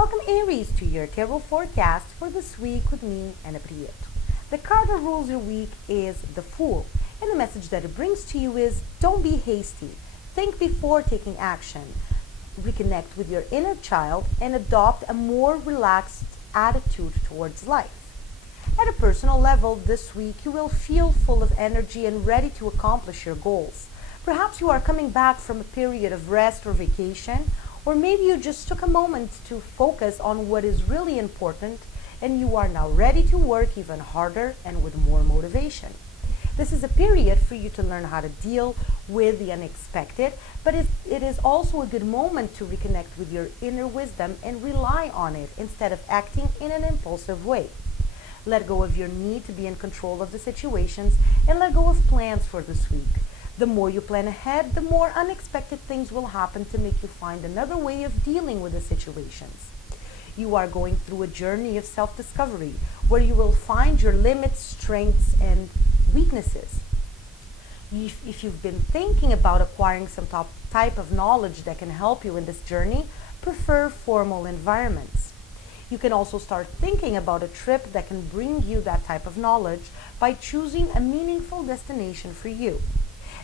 Welcome Aries to your tarot forecast for this week with me, Ana Prieto. The card that rules your week is the Fool, and the message that it brings to you is don't be hasty. Think before taking action. Reconnect with your inner child and adopt a more relaxed attitude towards life. At a personal level, this week you will feel full of energy and ready to accomplish your goals. Perhaps you are coming back from a period of rest or vacation, or maybe you just took a moment to focus on what is really important and you are now ready to work even harder and with more motivation. This is a period for you to learn how to deal with the unexpected, but it is also a good moment to reconnect with your inner wisdom and rely on it instead of acting in an impulsive way. Let go of your need to be in control of the situations and let go of plans for this week. The more you plan ahead, the more unexpected things will happen to make you find another way of dealing with the situations. You are going through a journey of self-discovery where you will find your limits, strengths, and weaknesses. If you've been thinking about acquiring some type of knowledge that can help you in this journey, prefer formal environments. You can also start thinking about a trip that can bring you that type of knowledge by choosing a meaningful destination for you.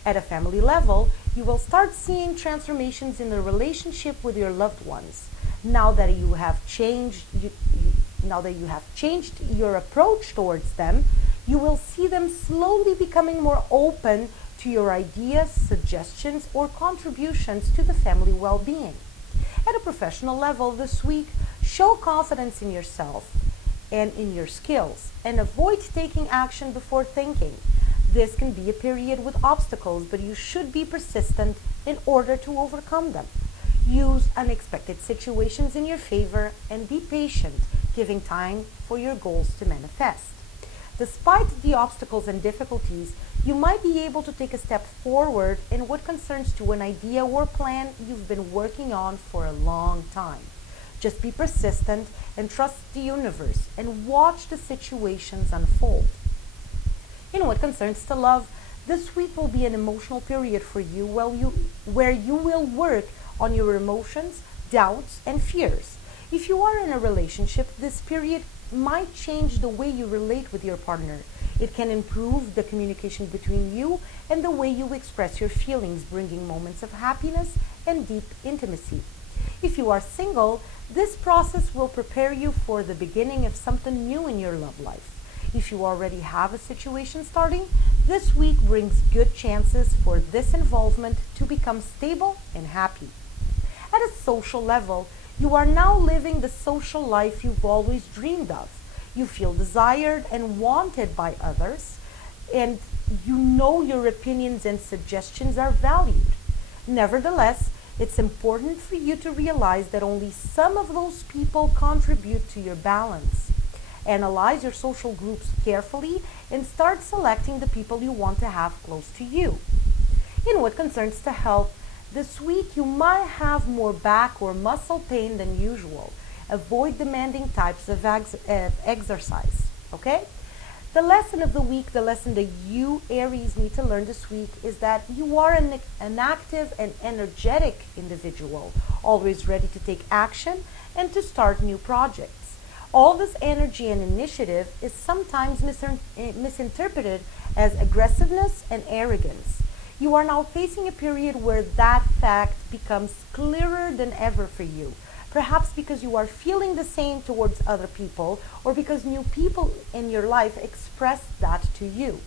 At a family level, you will start seeing transformations in the relationship with your loved ones. Now that you have changed your approach towards them, you will see them slowly becoming more open to your ideas, suggestions, or contributions to the family well-being. At a professional level this week, show confidence in yourself and in your skills, and avoid taking action before thinking. This can be a period with obstacles, but you should be persistent in order to overcome them. Use unexpected situations in your favor and be patient, giving time for your goals to manifest. Despite the obstacles and difficulties, you might be able to take a step forward in what concerns to an idea or plan you've been working on for a long time. Just be persistent and trust the universe and watch the situations unfold. In what concerns to love, this week will be an emotional period for you where you will work on your emotions, doubts, and fears. If you are in a relationship, this period might change the way you relate with your partner. It can improve the communication between you and the way you express your feelings, bringing moments of happiness and deep intimacy. If you are single, this process will prepare you for the beginning of something new in your love life. If you already have a situation starting, this week brings good chances for this involvement to become stable and happy. At a social level, you are now living the social life you've always dreamed of. You feel desired and wanted by others, and you know your opinions and suggestions are valued. Nevertheless, it's important for you to realize that only some of those people contribute to your balance. Analyze your social groups carefully and start selecting the people you want to have close to you. In what concerns to health, this week you might have more back or muscle pain than usual. Avoid demanding types of exercise, okay? The lesson of the week, the lesson that you, Aries, need to learn this week is that you are an active and energetic individual, always ready to take action and to start new projects. All this energy and initiative is sometimes misinterpreted as aggressiveness and arrogance. You are now facing a period where that fact becomes clearer than ever for you. Perhaps because you are feeling the same towards other people, or because new people in your life express that to you.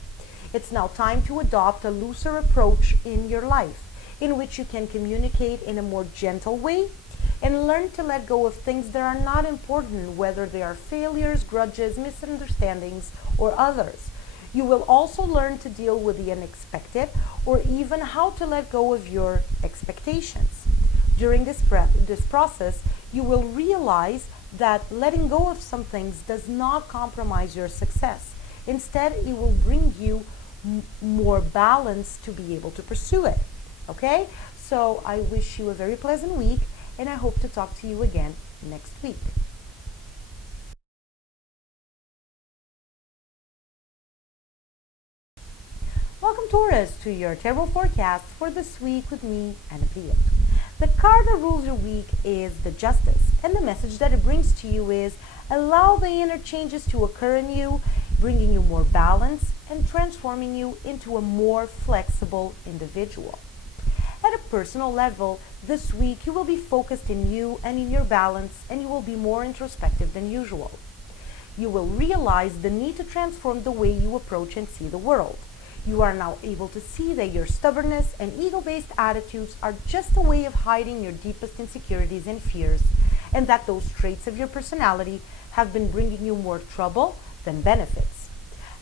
It's now time to adopt a looser approach in your life, in which you can communicate in a more gentle way and learn to let go of things that are not important, whether they are failures, grudges, misunderstandings, or others. You will also learn to deal with the unexpected, or even how to let go of your expectations. During this process, you will realize that letting go of some things does not compromise your success. Instead, it will bring you more balance to be able to pursue it. Okay? So I wish you a very pleasant week, and I hope to talk to you again next week. Welcome Taurus to your tarot forecast for this week with me, Ana Prieto. The card that rules your week is the Justice, and the message that it brings to you is allow the inner changes to occur in you, bringing you more balance and transforming you into a more flexible individual. At a personal level, this week you will be focused in you and in your balance, and you will be more introspective than usual. You will realize the need to transform the way you approach and see the world. You are now able to see that your stubbornness and ego-based attitudes are just a way of hiding your deepest insecurities and fears, and that those traits of your personality have been bringing you more trouble than benefits.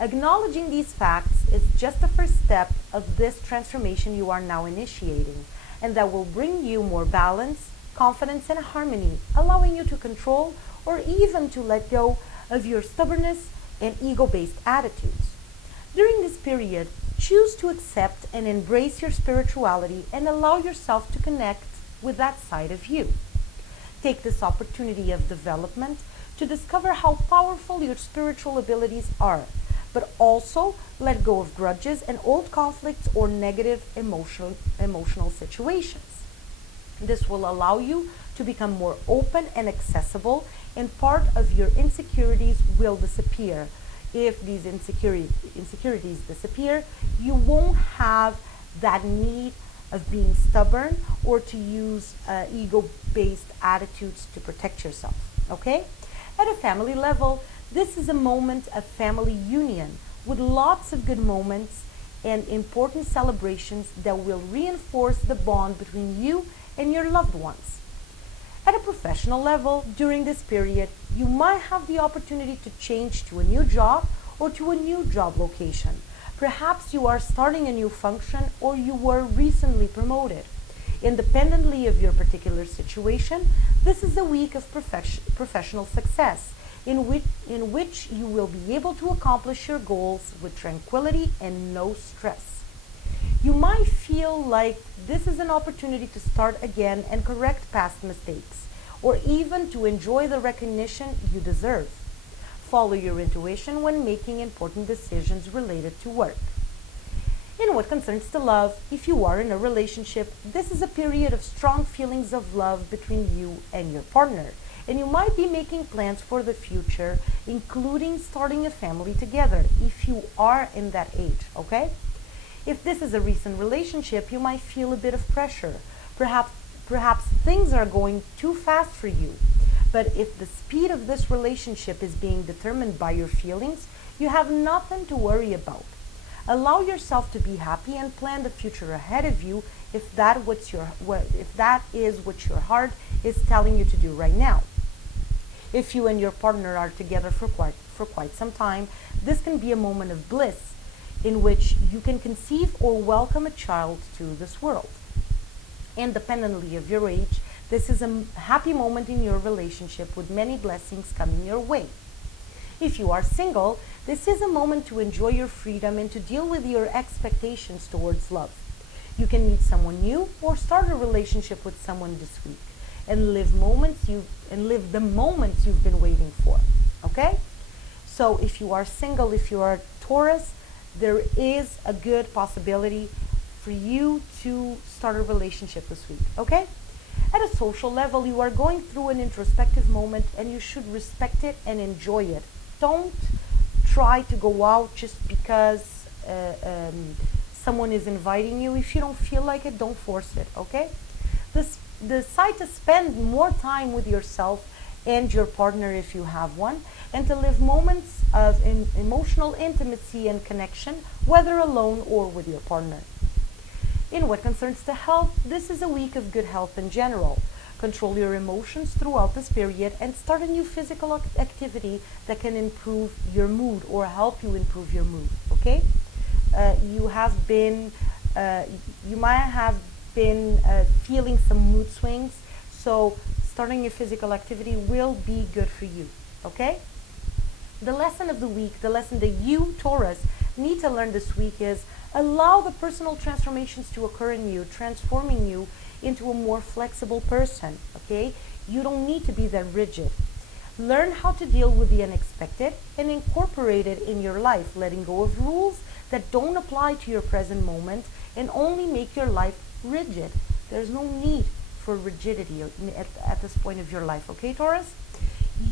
Acknowledging these facts is just the first step of this transformation you are now initiating, and that will bring you more balance, confidence, and harmony, allowing you to control or even to let go of your stubbornness and ego-based attitudes. During this period, choose to accept and embrace your spirituality and allow yourself to connect with that side of you. Take this opportunity of development to discover how powerful your spiritual abilities are, but also let go of grudges and old conflicts or negative emotional situations. This will allow you to become more open and accessible, and part of your insecurities will disappear. If these insecurities disappear, you won't have that need of being stubborn or to use ego-based attitudes to protect yourself, okay? At a family level, this is a moment of family union with lots of good moments and important celebrations that will reinforce the bond between you and your loved ones. At a professional level, during this period, you might have the opportunity to change to a new job or to a new job location. Perhaps you are starting a new function or you were recently promoted. Independently of your particular situation, this is a week of professional success in which you will be able to accomplish your goals with tranquility and no stress. You might feel like this is an opportunity to start again and correct past mistakes, or even to enjoy the recognition you deserve. Follow your intuition when making important decisions related to work. In what concerns to love, if you are in a relationship, this is a period of strong feelings of love between you and your partner, and you might be making plans for the future, including starting a family together if you are in that age, okay? If this is a recent relationship, you might feel a bit of pressure. Perhaps things are going too fast for you. But if the speed of this relationship is being determined by your feelings, you have nothing to worry about. Allow yourself to be happy and plan the future ahead of you if that is what your heart is telling you to do right now. If you and your partner are together for quite some time, this can be a moment of bliss in which you can conceive or welcome a child to this world. Independently of your age, this is a happy moment in your relationship with many blessings coming your way. If you are single, this is a moment to enjoy your freedom and to deal with your expectations towards love. You can meet someone new or start a relationship with someone this week and live the moments you've been waiting for. Okay? So if you are single, if you are Taurus, there is a good possibility for you to start a relationship this week. Okay? At a social level, you are going through an introspective moment and you should respect it and enjoy it. Don't try to go out just because someone is inviting you. If you don't feel like it, don't force it, okay? Decide to spend more time with yourself and your partner if you have one, and to live moments of emotional intimacy and connection, whether alone or with your partner. In what concerns to health, this is a week of good health in general. Control your emotions throughout this period and start a new physical activity that can improve your mood or help you improve your mood, okay? You might have been feeling some mood swings, so starting a physical activity will be good for you, okay? The lesson of the week, the lesson that you, Taurus, need to learn this week is allow the personal transformations to occur in you, transforming you into a more flexible person, okay? You don't need to be that rigid. Learn how to deal with the unexpected and incorporate it in your life, letting go of rules that don't apply to your present moment and only make your life rigid. There's no need for rigidity at this point of your life, okay, Taurus?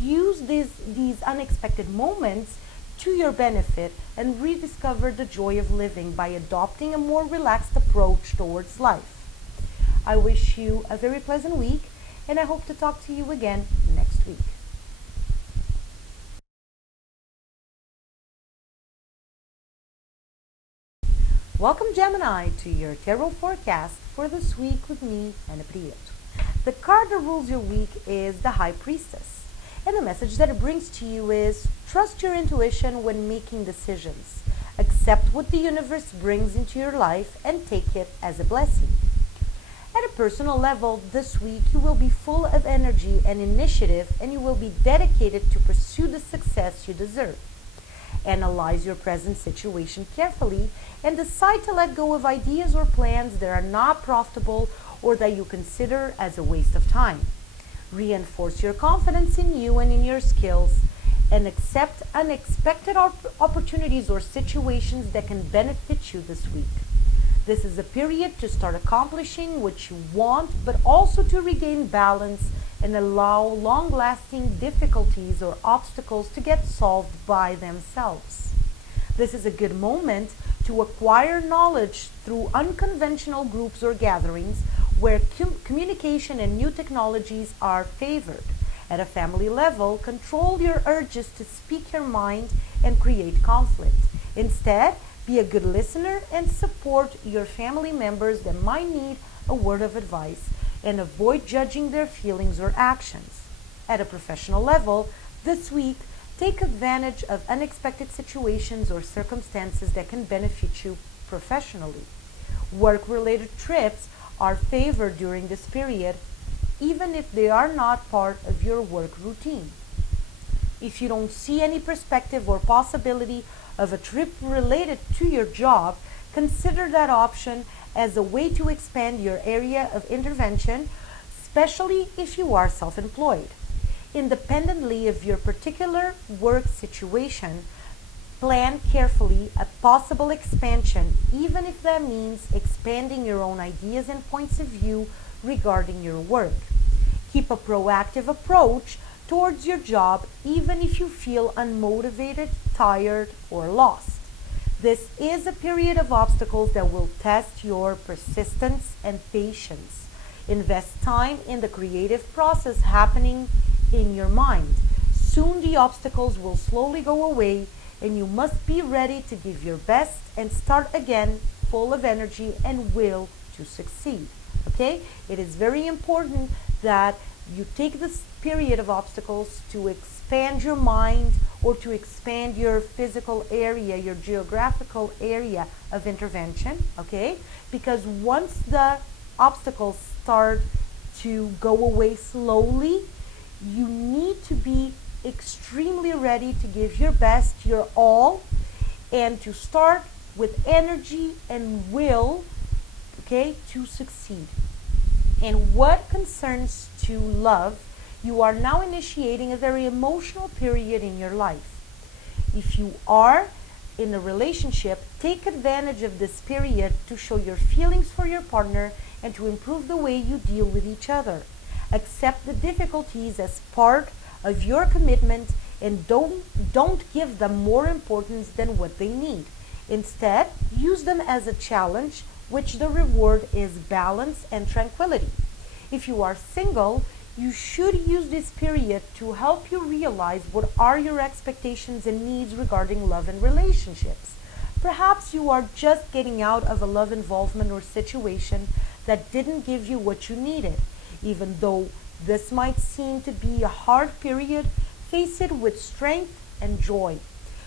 Use these unexpected moments to your benefit and rediscover the joy of living by adopting a more relaxed approach towards life. I wish you a very pleasant week, and I hope to talk to you again next week. Welcome, Gemini, to your tarot forecast for this week with me, Ana Prieto. The card that rules your week is the High Priestess. And the message that it brings to you is trust your intuition when making decisions. Accept what the universe brings into your life and take it as a blessing. At a personal level, this week you will be full of energy and initiative, and you will be dedicated to pursue the success you deserve. Analyze your present situation carefully and decide to let go of ideas or plans that are not profitable or that you consider as a waste of time. Reinforce your confidence in you and in your skills, and accept unexpected opportunities or situations that can benefit you this week. This is a period to start accomplishing what you want, but also to regain balance and allow long-lasting difficulties or obstacles to get solved by themselves. This is a good moment to acquire knowledge through unconventional groups or gatherings where communication and new technologies are favored. At a family level, control your urges to speak your mind and create conflict. Instead, be a good listener and support your family members that might need a word of advice, and avoid judging their feelings or actions. At a professional level, this week, take advantage of unexpected situations or circumstances that can benefit you professionally. Work-related trips are favored during this period, even if they are not part of your work routine. If you don't see any perspective or possibility of a trip related to your job, consider that option as a way to expand your area of intervention, especially if you are self-employed. Independently of your particular work situation, plan carefully a possible expansion, even if that means expanding your own ideas and points of view regarding your work. Keep a proactive approach towards your job, even if you feel unmotivated, tired, or lost. This is a period of obstacles that will test your persistence and patience. Invest time in the creative process happening in your mind. Soon the obstacles will slowly go away, and you must be ready to give your best and start again full of energy and will to succeed. Okay? It is very important that you take this period of obstacles to expand your mind or to expand your physical area, your geographical area of intervention, okay? Because once the obstacles start to go away slowly, you need to be extremely ready to give your best, your all, and to start with energy and will, okay, to succeed. And what concerns to love, you are now initiating a very emotional period in your life. If you are in a relationship, take advantage of this period to show your feelings for your partner and to improve the way you deal with each other. Accept the difficulties as part of your commitment and don't give them more importance than what they need. Instead, use them as a challenge, which the reward is balance and tranquility. If you are single, you should use this period to help you realize what are your expectations and needs regarding love and relationships. Perhaps you are just getting out of a love involvement or situation that didn't give you what you needed. Even though this might seem to be a hard period, face it with strength and joy.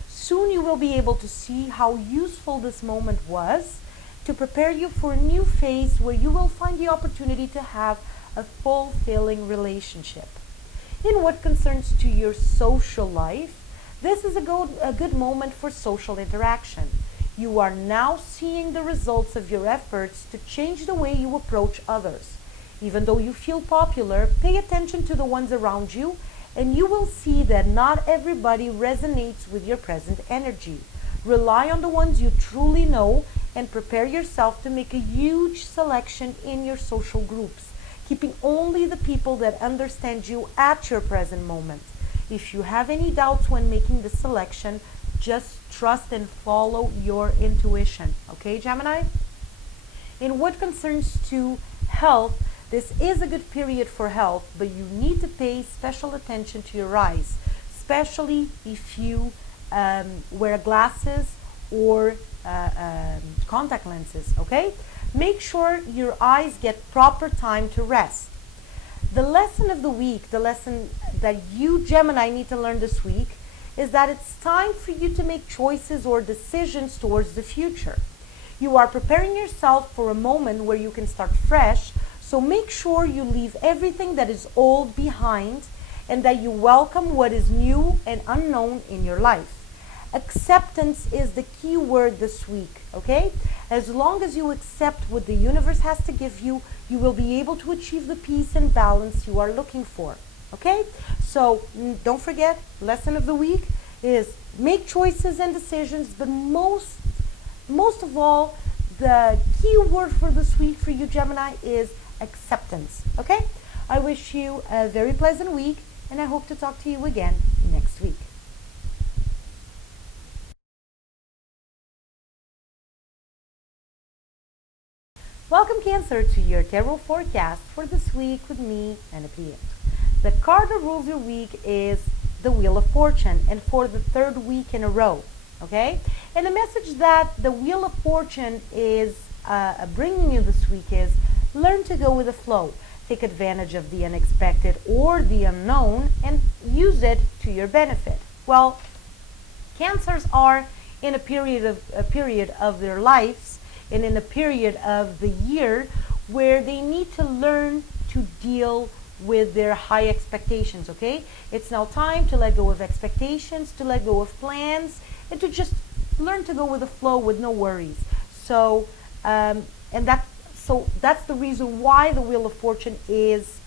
Soon you will be able to see how useful this moment was to prepare you for a new phase where you will find the opportunity to have a fulfilling relationship. In what concerns to your social life, this is a good moment for social interaction. You are now seeing the results of your efforts to change the way you approach others. Even though you feel popular, pay attention to the ones around you, and you will see that not everybody resonates with your present energy. Rely on the ones you truly know and prepare yourself to make a huge selection in your social groups. keeping only the people that understand you at your present moment. If you have any doubts when making the selection, just trust and follow your intuition. Okay, Gemini? In what concerns to health, this is a good period for health, but you need to pay special attention to your eyes, especially if you wear glasses or contact lenses, okay? Make sure your eyes get proper time to rest. The lesson of the week, the lesson that you, Gemini, need to learn this week is that it's time for you to make choices or decisions towards the future. You are preparing yourself for a moment where you can start fresh, so make sure you leave everything that is old behind and that you welcome what is new and unknown in your life. Acceptance is the key word this week, okay? As long as you accept what the universe has to give you, you will be able to achieve the peace and balance you are looking for, okay? So don't forget, lesson of the week is make choices and decisions, but most of all, the key word for this week for you, Gemini, is acceptance, okay? I wish you a very pleasant week, and I hope to talk to you again next week. Welcome, Cancer, to your tarot forecast for this week with me, Anna Pia. The card that rules your week is the Wheel of Fortune, and for the third week in a row, okay? And the message that the Wheel of Fortune is bringing you this week is learn to go with the flow. Take advantage of the unexpected or the unknown and use it to your benefit. Well, Cancers are in a period of their lives and in a period of the year where they need to learn to deal with their high expectations, okay? It's now time to let go of expectations, to let go of plans, and to just learn to go with the flow with no worries. So, that's the reason why the Wheel of Fortune is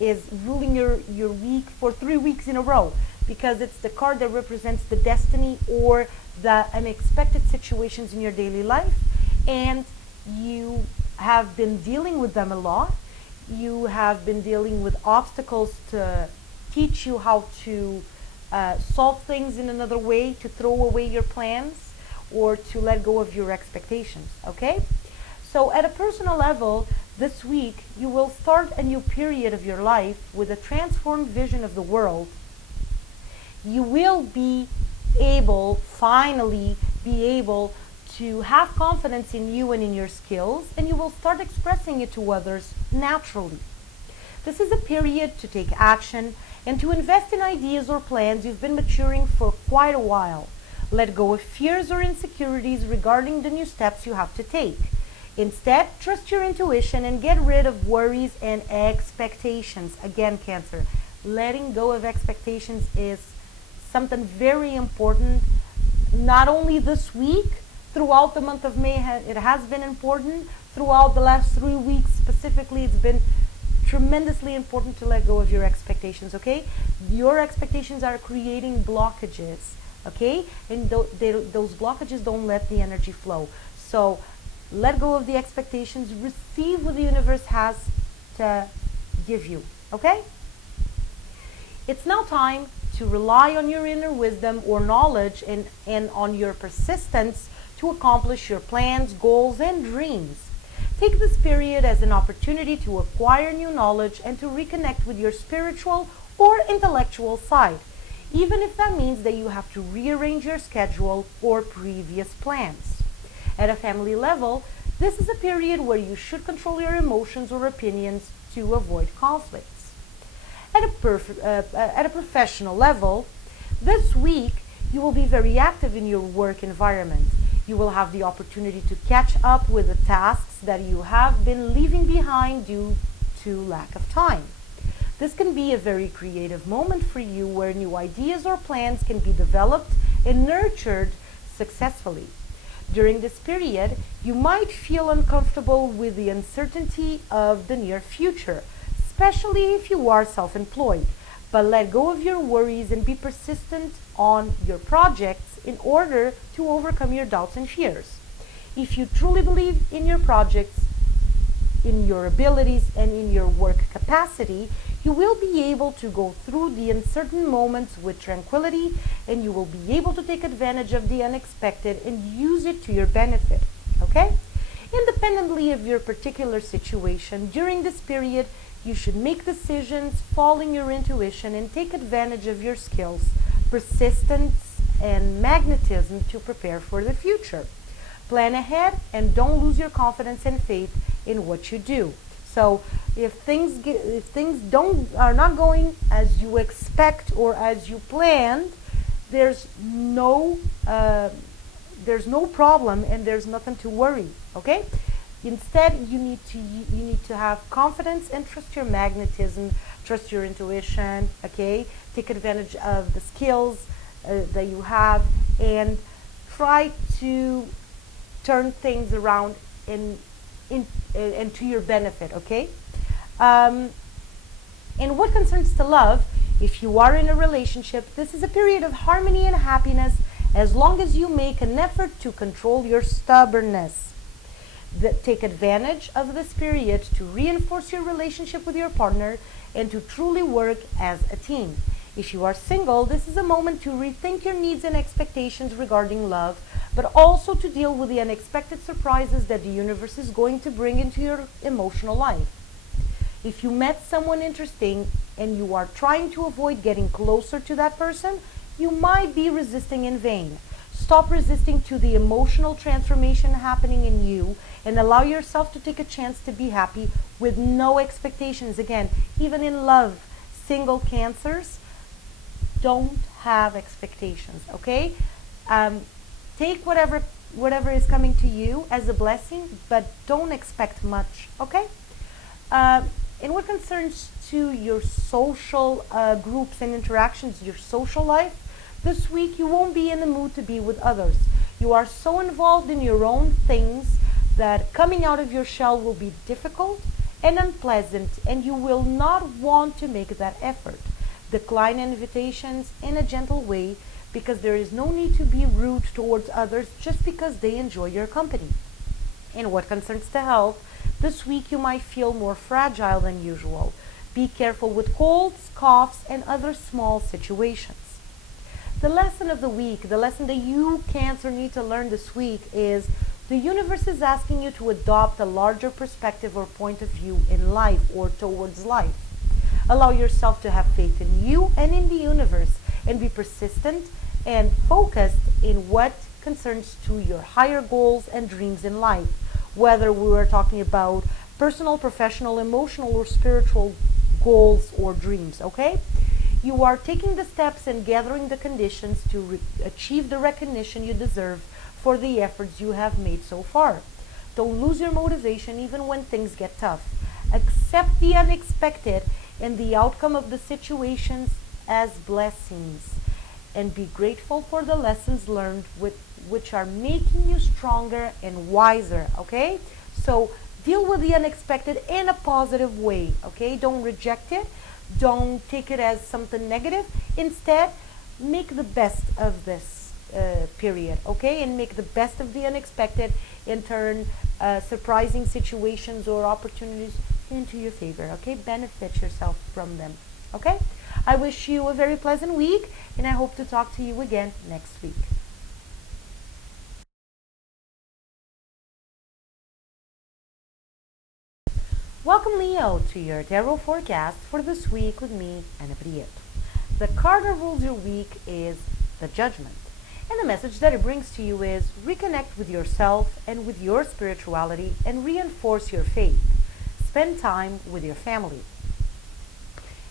ruling your week for 3 weeks in a row, because it's the card that represents the destiny or the unexpected situations in your daily life, and you have been dealing with them a lot. You have been dealing with obstacles to teach you how to solve things in another way, to throw away your plans, or to let go of your expectations, okay? So at a personal level, this week, you will start a new period of your life with a transformed vision of the world. You will finally be able to have confidence in you and in your skills, and you will start expressing it to others naturally. This is a period to take action and to invest in ideas or plans you've been maturing for quite a while. Let go of fears or insecurities regarding the new steps you have to take. Instead, trust your intuition and get rid of worries and expectations. Again, Cancer, letting go of expectations is something very important, not only this week, throughout the month of May, it has been important. Throughout the last 3 weeks specifically, it's been tremendously important to let go of your expectations, okay? Your expectations are creating blockages, okay? And those blockages don't let the energy flow. So let go of the expectations, receive what the universe has to give you, okay? It's now time to rely on your inner wisdom or knowledge and on your persistence to accomplish your plans, goals, and dreams. Take this period as an opportunity to acquire new knowledge and to reconnect with your spiritual or intellectual side, even if that means that you have to rearrange your schedule or previous plans. At a family level, this is a period where you should control your emotions or opinions to avoid conflicts. At a professional level, this week you will be very active in your work environment. You will have the opportunity to catch up with the tasks that you have been leaving behind due to lack of time. This can be a very creative moment for you where new ideas or plans can be developed and nurtured successfully. During this period, you might feel uncomfortable with the uncertainty of the near future, especially if you are self-employed. But let go of your worries and be persistent on your projects in order to overcome your doubts and fears. If you truly believe in your projects, in your abilities and in your work capacity, you will be able to go through the uncertain moments with tranquility, and you will be able to take advantage of the unexpected and use it to your benefit, okay? Independently of your particular situation, during this period, you should make decisions following your intuition and take advantage of your skills, persistence, and magnetism to prepare for the future. Plan ahead and don't lose your confidence and faith in what you do. So if things are not going as you expect or as you planned, there's no problem and there's nothing to worry. Okay. Instead, you need to have confidence and trust your magnetism, trust your intuition. Okay. Take advantage of the skills that you have and try to turn things around and to your benefit, okay? And what concerns to love, if you are in a relationship, this is a period of harmony and happiness as long as you make an effort to control your stubbornness. Take advantage of this period to reinforce your relationship with your partner and to truly work as a team. If you are single, this is a moment to rethink your needs and expectations regarding love, but also to deal with the unexpected surprises that the universe is going to bring into your emotional life. If you met someone interesting and you are trying to avoid getting closer to that person, you might be resisting in vain. Stop resisting to the emotional transformation happening in you and allow yourself to take a chance to be happy with no expectations. Again, even in love, single Cancers don't have expectations, okay? Take whatever is coming to you as a blessing, but don't expect much, okay? In what concerns to your social groups and interactions, your social life, this week you won't be in the mood to be with others. You are so involved in your own things that coming out of your shell will be difficult and unpleasant, and you will not want to make that effort. Decline invitations in a gentle way, because there is no need to be rude towards others just because they enjoy your company. In what concerns to health, this week you might feel more fragile than usual. Be careful with colds, coughs, and other small situations. The lesson of the week, the lesson that you, Cancer, need to learn this week is the universe is asking you to adopt a larger perspective or point of view in life or towards life. Allow yourself to have faith in you and in the universe, and be persistent and focused in what concerns to your higher goals and dreams in life, whether we were talking about personal, professional, emotional, or spiritual goals or dreams, okay? You are taking the steps and gathering the conditions to achieve the recognition you deserve for the efforts you have made so far. Don't lose your motivation even when things get tough. Accept the unexpected and the outcome of the situations as blessings, and be grateful for the lessons learned which are making you stronger and wiser, okay? So deal with the unexpected in a positive way, okay? Don't reject it. Don't take it as something negative. Instead, make the best of this period, okay? And make the best of the unexpected and turn surprising situations or opportunities into your favor, okay? Benefit yourself from them, okay? I wish you a very pleasant week, and I hope to talk to you again next week. Welcome, Leo, to your tarot forecast for this week with me, Ana Prieto. The card that rules your week is the Judgment. And the message that it brings to you is reconnect with yourself and with your spirituality and reinforce your faith. Spend time with your family.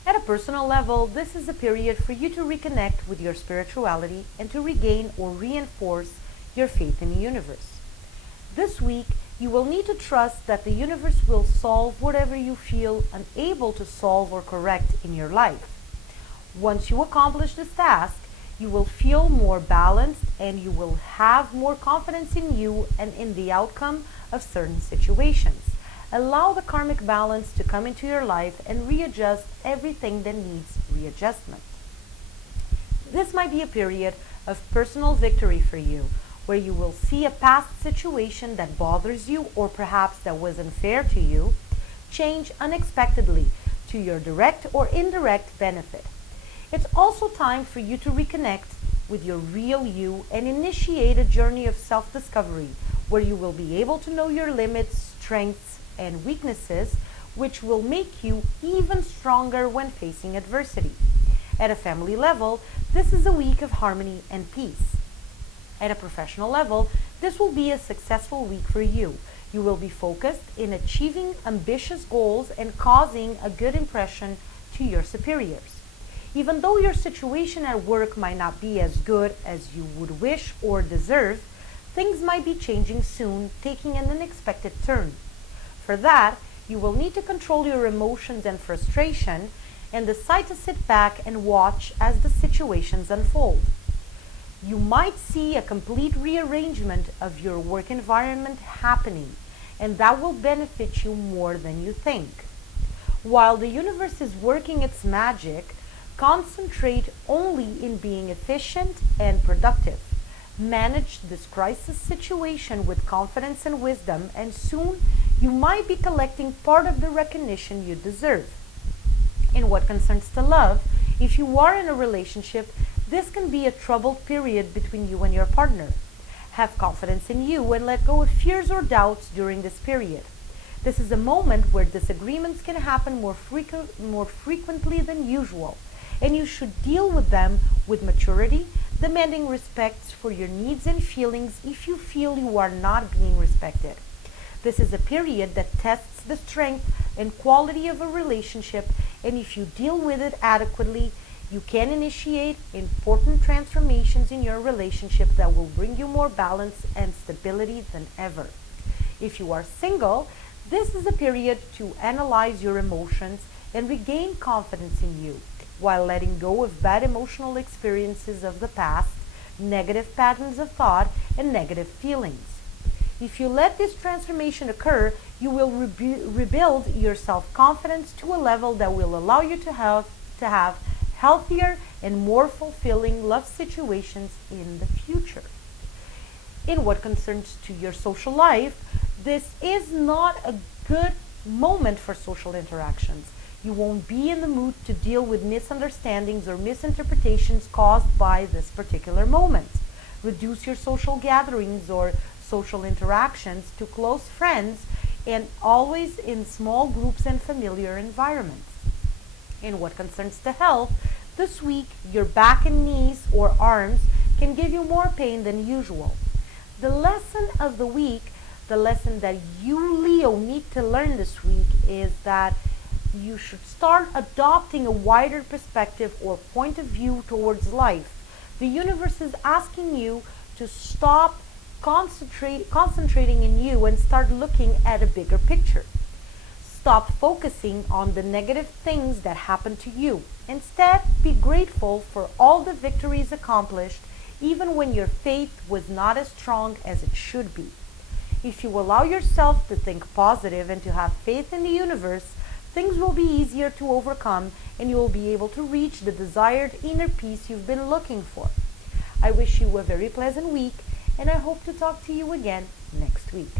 At a personal level, this is a period for you to reconnect with your spirituality and to regain or reinforce your faith in the universe. This week, you will need to trust that the universe will solve whatever you feel unable to solve or correct in your life. Once you accomplish this task, you will feel more balanced and you will have more confidence in you and in the outcome of certain situations. Allow the karmic balance to come into your life and readjust everything that needs readjustment. This might be a period of personal victory for you, where you will see a past situation that bothers you or perhaps that was unfair to you, change unexpectedly to your direct or indirect benefit. It's also time for you to reconnect with your real you and initiate a journey of self-discovery where you will be able to know your limits, strengths, and weaknesses, which will make you even stronger when facing adversity. At a family level, this is a week of harmony and peace. At a professional level, this will be a successful week for you. You will be focused in achieving ambitious goals and causing a good impression to your superiors. Even though your situation at work might not be as good as you would wish or deserve, things might be changing soon, taking an unexpected turn. For that, you will need to control your emotions and frustration and decide to sit back and watch as the situations unfold. You might see a complete rearrangement of your work environment happening, and that will benefit you more than you think. While the universe is working its magic, concentrate only in being efficient and productive. Manage this crisis situation with confidence and wisdom, and soon you might be collecting part of the recognition you deserve. In what concerns to love, if you are in a relationship, this can be a troubled period between you and your partner. Have confidence in you and let go of fears or doubts during this period. This is a moment where disagreements can happen more frequently than usual, and you should deal with them with maturity, demanding respect for your needs and feelings if you feel you are not being respected. This is a period that tests the strength and quality of a relationship, and if you deal with it adequately, you can initiate important transformations in your relationship that will bring you more balance and stability than ever. If you are single, this is a period to analyze your emotions and regain confidence in you, while letting go of bad emotional experiences of the past, negative patterns of thought, and negative feelings. If you let this transformation occur, you will rebuild your self-confidence to a level that will allow you to have healthier and more fulfilling love situations in the future. In what concerns to your social life, this is not a good moment for social interactions. You won't be in the mood to deal with misunderstandings or misinterpretations caused by this particular moment. Reduce your social gatherings or social interactions to close friends and always in small groups and familiar environments. In what concerns to health, this week your back and knees or arms can give you more pain than usual. The lesson of the week, the lesson that you, Leo, need to learn this week is that you should start adopting a wider perspective or point of view towards life. The universe is asking you to stop concentrating in you and start looking at a bigger picture. Stop focusing on the negative things that happen to you. Instead, be grateful for all the victories accomplished, even when your faith was not as strong as it should be. If you allow yourself to think positive and to have faith in the universe, things will be easier to overcome and you will be able to reach the desired inner peace you've been looking for. I wish you a very pleasant week, and I hope to talk to you again next week.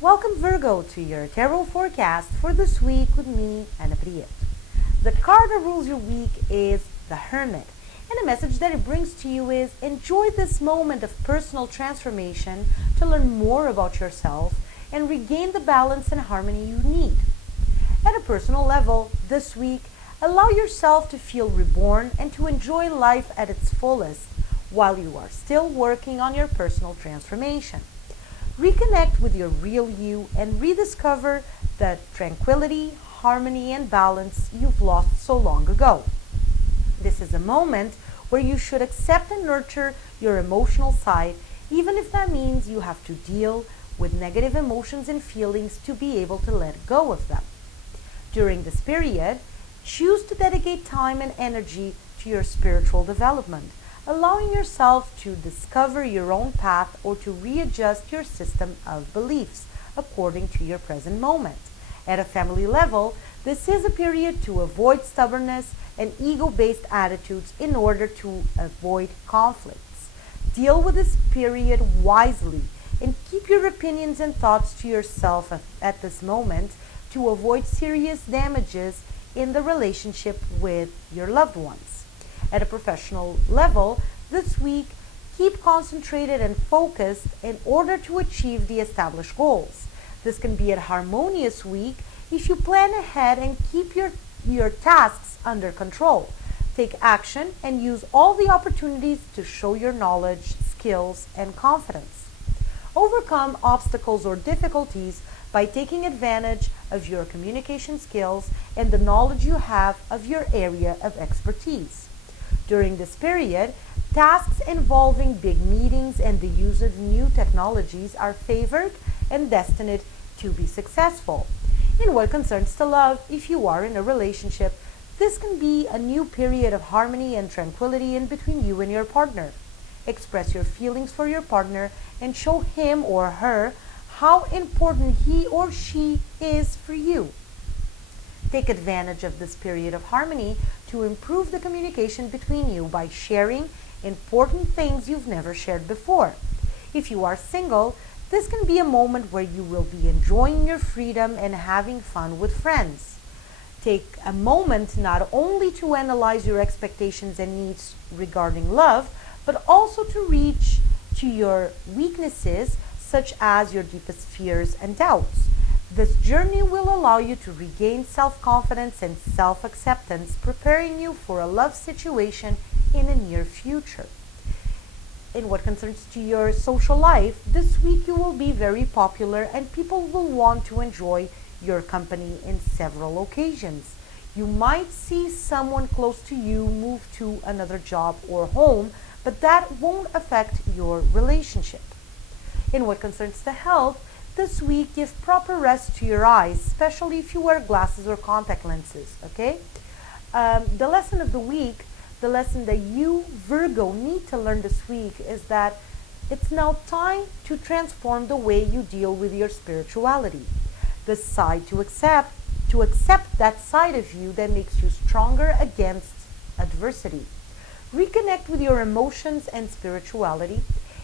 Welcome, Virgo, to your tarot forecast for this week with me, Ana Prieto. The card that rules your week is the Hermit, and the message that it brings to you is enjoy this moment of personal transformation to learn more about yourself and regain the balance and harmony you need. At a personal level, this week, allow yourself to feel reborn and to enjoy life at its fullest while you are still working on your personal transformation. Reconnect with your real you and rediscover the tranquility, harmony, and balance you've lost so long ago. This is a moment where you should accept and nurture your emotional side, even if that means you have to deal with negative emotions and feelings to be able to let go of them. During this period, choose to dedicate time and energy to your spiritual development, allowing yourself to discover your own path or to readjust your system of beliefs according to your present moment. At a family level, this is a period to avoid stubbornness and ego-based attitudes in order to avoid conflicts. Deal with this period wisely and keep your opinions and thoughts to yourself at this moment to avoid serious damages in the relationship with your loved ones. At a professional level, this week, keep concentrated and focused in order to achieve the established goals. This can be a harmonious week if you plan ahead and keep your tasks under control. Take action and use all the opportunities to show your knowledge, skills, and confidence. Overcome obstacles or difficulties by taking advantage of your communication skills and the knowledge you have of your area of expertise. During this period, tasks involving big meetings and the use of new technologies are favored and destined to be successful. In what concerns to love, if you are in a relationship, this can be a new period of harmony and tranquility in between you and your partner. Express your feelings for your partner and show him or her how important he or she is for you. Take advantage of this period of harmony to improve the communication between you by sharing important things you've never shared before. If you are single, this can be a moment where you will be enjoying your freedom and having fun with friends. Take a moment not only to analyze your expectations and needs regarding love, but also to reach to your weaknesses, such as your deepest fears and doubts. This journey will allow you to regain self-confidence and self-acceptance, preparing you for a love situation in the near future. In what concerns to your social life, this week you will be very popular and people will want to enjoy your company in several occasions. You might see someone close to you move to another job or home, but that won't affect your relationship. In what concerns to health, this week give proper rest to your eyes, especially if you wear glasses or contact lenses, okay? The lesson of the week, the lesson that you, Virgo, need to learn this week is that it's now time to transform the way you deal with your spirituality. Decide to accept that side of you that makes you stronger against adversity. Reconnect with your emotions and spirituality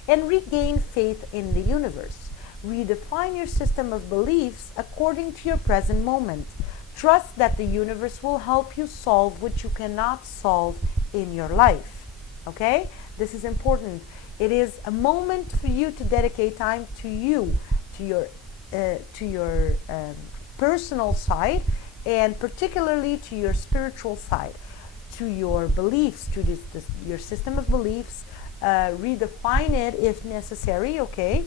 and regain faith in the universe. Redefine your system of beliefs according to your present moment. Trust that the universe will help you solve what you cannot solve in your life. Okay? This is important. It is a moment for you to dedicate time to you, to your personal side, and particularly to your spiritual side, to your beliefs, to your system of beliefs. Redefine it if necessary, okay?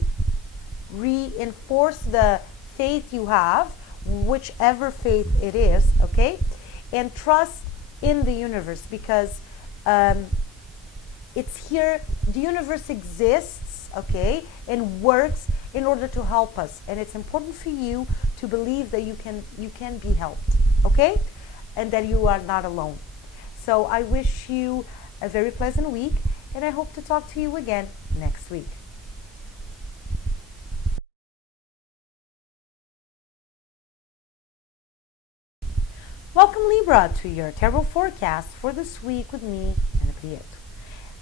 Reinforce the faith you have, whichever faith it is, okay? And trust in the universe because it's here, the universe exists, okay, and works in order to help us. And it's important for you to believe that you can be helped, okay? And that you are not alone. So I wish you a very pleasant week, and I hope to talk to you again next week. Welcome, Libra, to your tarot forecast for this week with me, Ana Prieto.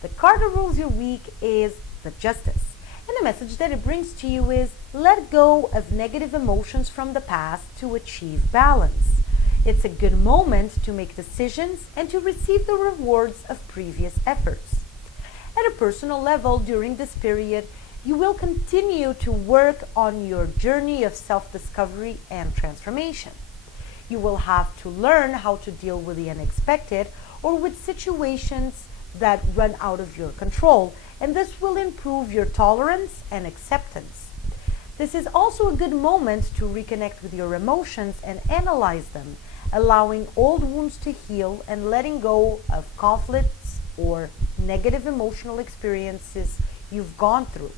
The card that rules your week is the Justice. And the message that it brings to you is let go of negative emotions from the past to achieve balance. It's a good moment to make decisions and to receive the rewards of previous efforts. At a personal level, during this period, you will continue to work on your journey of self-discovery and transformation. You will have to learn how to deal with the unexpected or with situations that run out of your control, and this will improve your tolerance and acceptance. This is also a good moment to reconnect with your emotions and analyze them, allowing old wounds to heal and letting go of conflicts or negative emotional experiences you've gone through.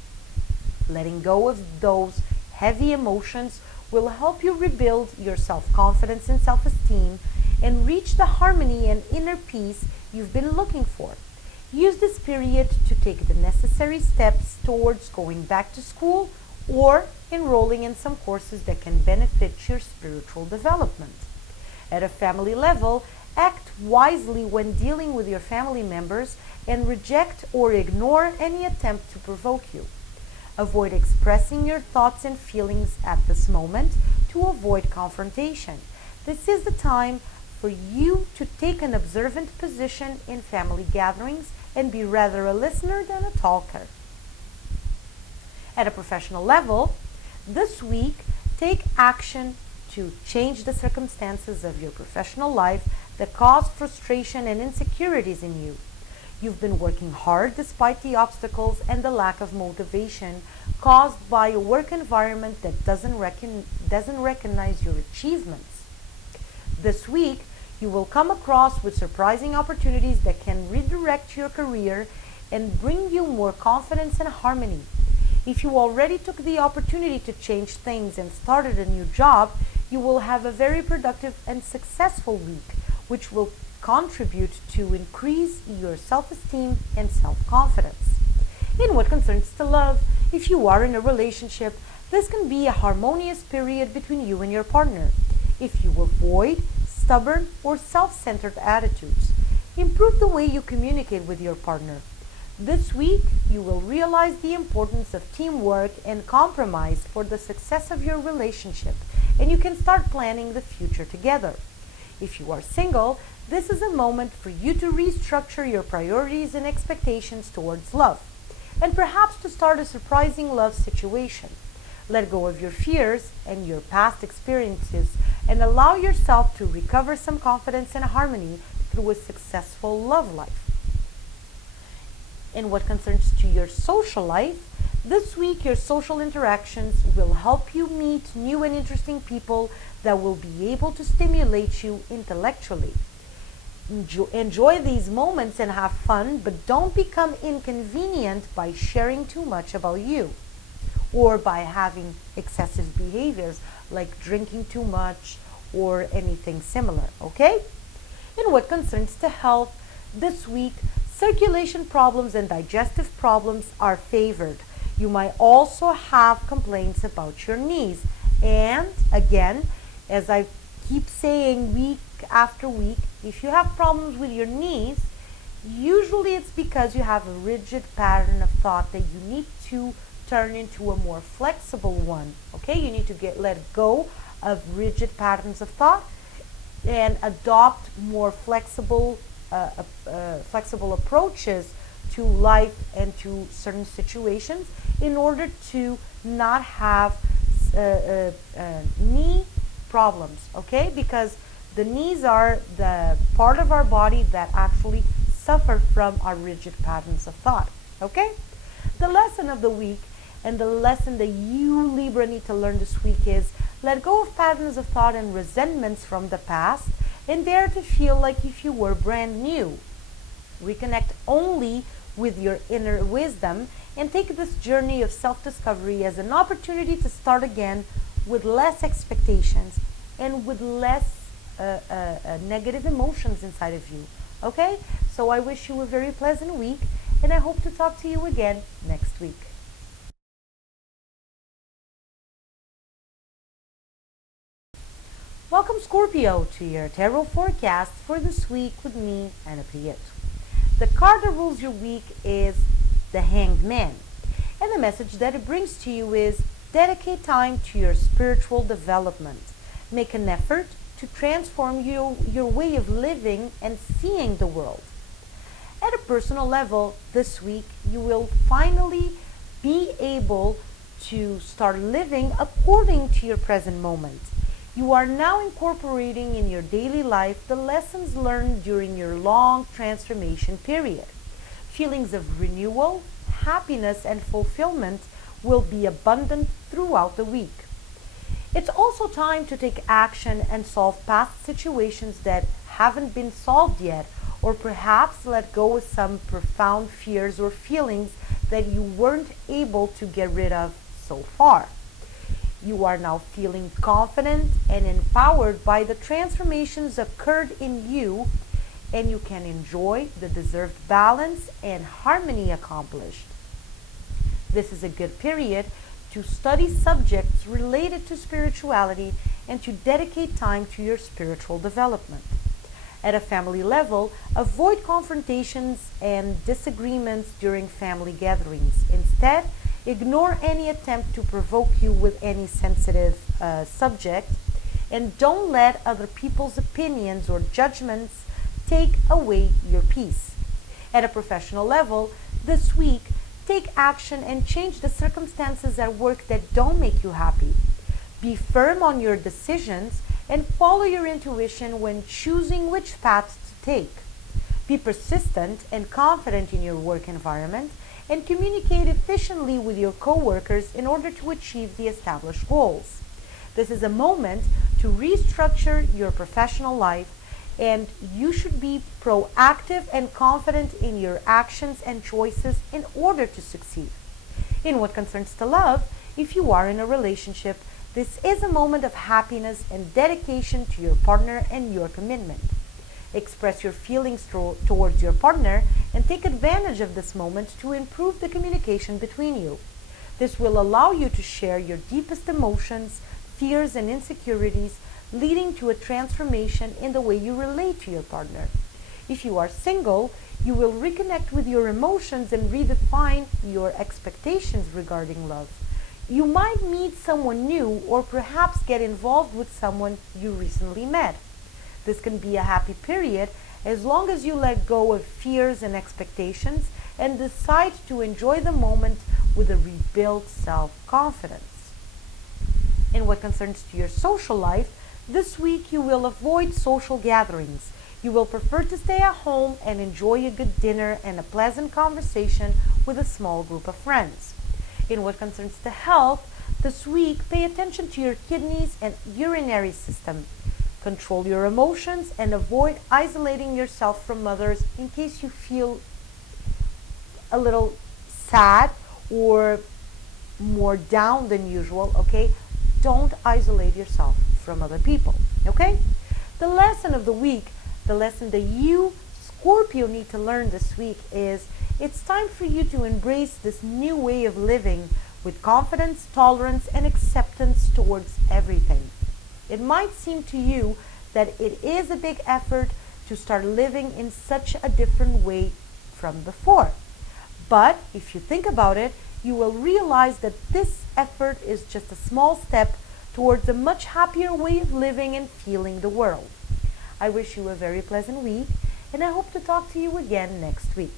Letting go of those heavy emotions will help you rebuild your self-confidence and self-esteem and reach the harmony and inner peace you've been looking for. Use this period to take the necessary steps towards going back to school or enrolling in some courses that can benefit your spiritual development. At a family level, Act wisely when dealing with your family members and reject or ignore any attempt to provoke you. Avoid expressing your thoughts and feelings at this moment to avoid confrontation. This is the time for you to take an observant position in family gatherings and be rather a listener than a talker. At a professional level, this week, take action to change the circumstances of your professional life that cause frustration and insecurities in you. You've been working hard despite the obstacles and the lack of motivation caused by a work environment that doesn't recognize your achievements. This week, you will come across with surprising opportunities that can redirect your career and bring you more confidence and harmony. If you already took the opportunity to change things and started a new job, you will have a very productive and successful week, which will contribute to increase your self-esteem and self-confidence. In what concerns to love, if you are in a relationship, this can be a harmonious period between you and your partner. If you avoid stubborn or self-centered attitudes, improve the way you communicate with your partner. This week, you will realize the importance of teamwork and compromise for the success of your relationship, and you can start planning the future together. If you are single, this is a moment for you to restructure your priorities and expectations towards love, and perhaps to start a surprising love situation. Let go of your fears and your past experiences and allow yourself to recover some confidence and harmony through a successful love life. In what concerns to your social life, this week your social interactions will help you meet new and interesting people that will be able to stimulate you intellectually. Enjoy these moments and have fun, but don't become inconvenient by sharing too much about you or by having excessive behaviors like drinking too much or anything similar, okay? In what concerns to health, this week, circulation problems and digestive problems are favored. You might also have complaints about your knees. And again, as I keep saying week after week, if you have problems with your knees, usually it's because you have a rigid pattern of thought that you need to turn into a more flexible one. Okay, you need to let go of rigid patterns of thought and adopt more flexible approaches to life and to certain situations in order to not have knee problems, okay? Because the knees are the part of our body that actually suffer from our rigid patterns of thought, okay? The lesson of the week and the lesson that you, Libra, need to learn this week is let go of patterns of thought and resentments from the past and dare to feel like if you were brand new. Reconnect only with your inner wisdom and take this journey of self-discovery as an opportunity to start again with less expectations and with less negative emotions inside of you. Okay? So I wish you a very pleasant week and I hope to talk to you again next week. Welcome, Scorpio, to your tarot forecast for this week with me, Anna Priet. The card that rules your week is the Hanged Man. And the message that it brings to you is dedicate time to your spiritual development. Make an effort to transform your way of living and seeing the world. At a personal level, this week, you will finally be able to start living according to your present moment. You are now incorporating in your daily life the lessons learned during your long transformation period. Feelings of renewal, happiness, and fulfillment will be abundant throughout the week. It's also time to take action and solve past situations that haven't been solved yet, or perhaps let go of some profound fears or feelings that you weren't able to get rid of so far. You are now feeling confident and empowered by the transformations occurred in you, and you can enjoy the deserved balance and harmony accomplished. This is a good period to study subjects related to spirituality and to dedicate time to your spiritual development. At a family level, avoid confrontations and disagreements during family gatherings. Instead, ignore any attempt to provoke you with any sensitive subject, and don't let other people's opinions or judgments take away your peace. At a professional level, this week, take action and change the circumstances at work that don't make you happy. Be firm on your decisions and follow your intuition when choosing which path to take. Be persistent and confident in your work environment and communicate efficiently with your coworkers in order to achieve the established goals. This is a moment to restructure your professional life, and you should be proactive and confident in your actions and choices in order to succeed. In what concerns to love, if you are in a relationship, this is a moment of happiness and dedication to your partner and your commitment. Express your feelings towards your partner and take advantage of this moment to improve the communication between you. This will allow you to share your deepest emotions, fears, and insecurities, leading to a transformation in the way you relate to your partner. If you are single, you will reconnect with your emotions and redefine your expectations regarding love. You might meet someone new or perhaps get involved with someone you recently met. This can be a happy period as long as you let go of fears and expectations and decide to enjoy the moment with a rebuilt self-confidence. In what concerns to your social life, this week you will avoid social gatherings. You will prefer to stay at home and enjoy a good dinner and a pleasant conversation with a small group of friends. In what concerns to health, this week pay attention to your kidneys and urinary system. Control your emotions and avoid isolating yourself from others in case you feel a little sad or more down than usual, okay? Don't isolate yourself from other people, okay? The lesson of the week, the lesson that you, Scorpio, need to learn this week is it's time for you to embrace this new way of living with confidence, tolerance, and acceptance towards everything. It might seem to you that it is a big effort to start living in such a different way from before. But if you think about it, you will realize that this effort is just a small step towards a much happier way of living and feeling the world. I wish you a very pleasant week, and I hope to talk to you again next week.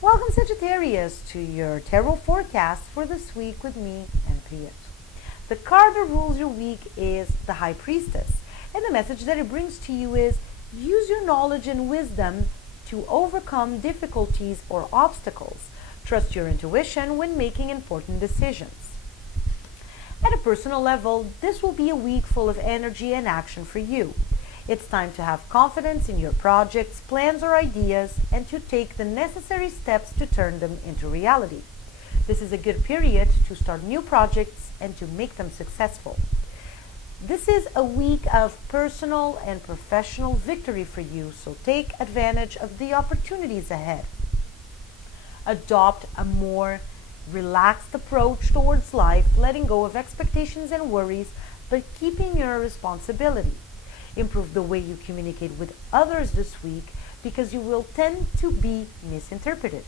Welcome, Sagittarius, to your tarot forecast for this week with me and Priya. The card that rules your week is the High Priestess, and the message that it brings to you is use your knowledge and wisdom to overcome difficulties or obstacles. Trust your intuition when making important decisions. At a personal level, this will be a week full of energy and action for you. It's time to have confidence in your projects, plans, or ideas, and to take the necessary steps to turn them into reality. This is a good period to start new projects and to make them successful. This is a week of personal and professional victory for you, so take advantage of the opportunities ahead. Adopt a more relaxed approach towards life, letting go of expectations and worries, but keeping your responsibility. Improve the way you communicate with others this week because you will tend to be misinterpreted.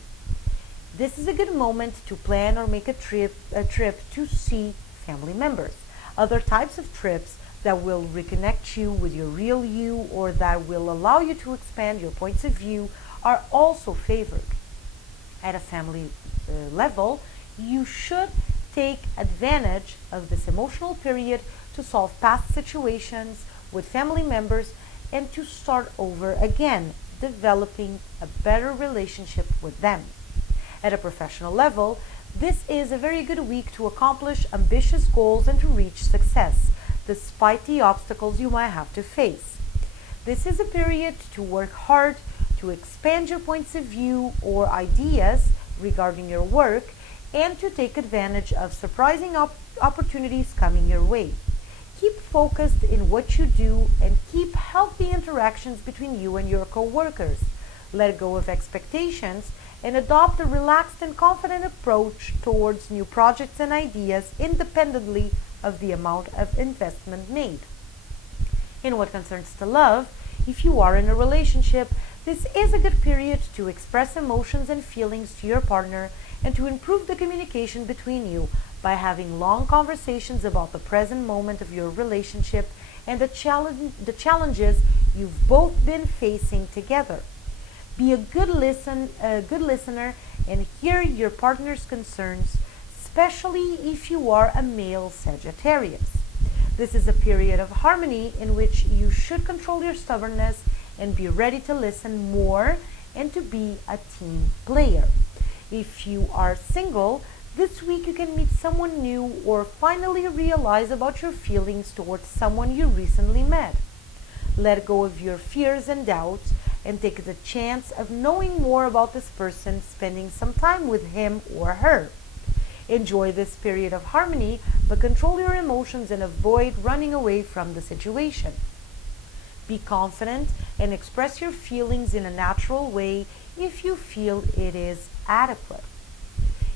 This is a good moment to plan or make a trip to see family members. Other types of trips that will reconnect you with your real you or that will allow you to expand your points of view are also favored. At a family level, you should take advantage of this emotional period to solve past situations with family members and to start over again, developing a better relationship with them. At a professional level, this is a very good week to accomplish ambitious goals and to reach success, despite the obstacles you might have to face. This is a period to work hard to expand your points of view or ideas regarding your work and to take advantage of surprising opportunities coming your way. Keep focused in what you do and keep healthy interactions between you and your coworkers. Let go of expectations and adopt a relaxed and confident approach towards new projects and ideas independently of the amount of investment made. In what concerns to love, if you are in a relationship, this is a good period to express emotions and feelings to your partner and to improve the communication between you by having long conversations about the present moment of your relationship and the challenges you've both been facing together. Be a good listener and hear your partner's concerns, especially if you are a male Sagittarius. This is a period of harmony in which you should control your stubbornness and be ready to listen more and to be a team player. If you are single, this week you can meet someone new or finally realize about your feelings towards someone you recently met. Let go of your fears and doubts and take the chance of knowing more about this person, spending some time with him or her. Enjoy this period of harmony, but control your emotions and avoid running away from the situation. Be confident and express your feelings in a natural way if you feel it is adequate.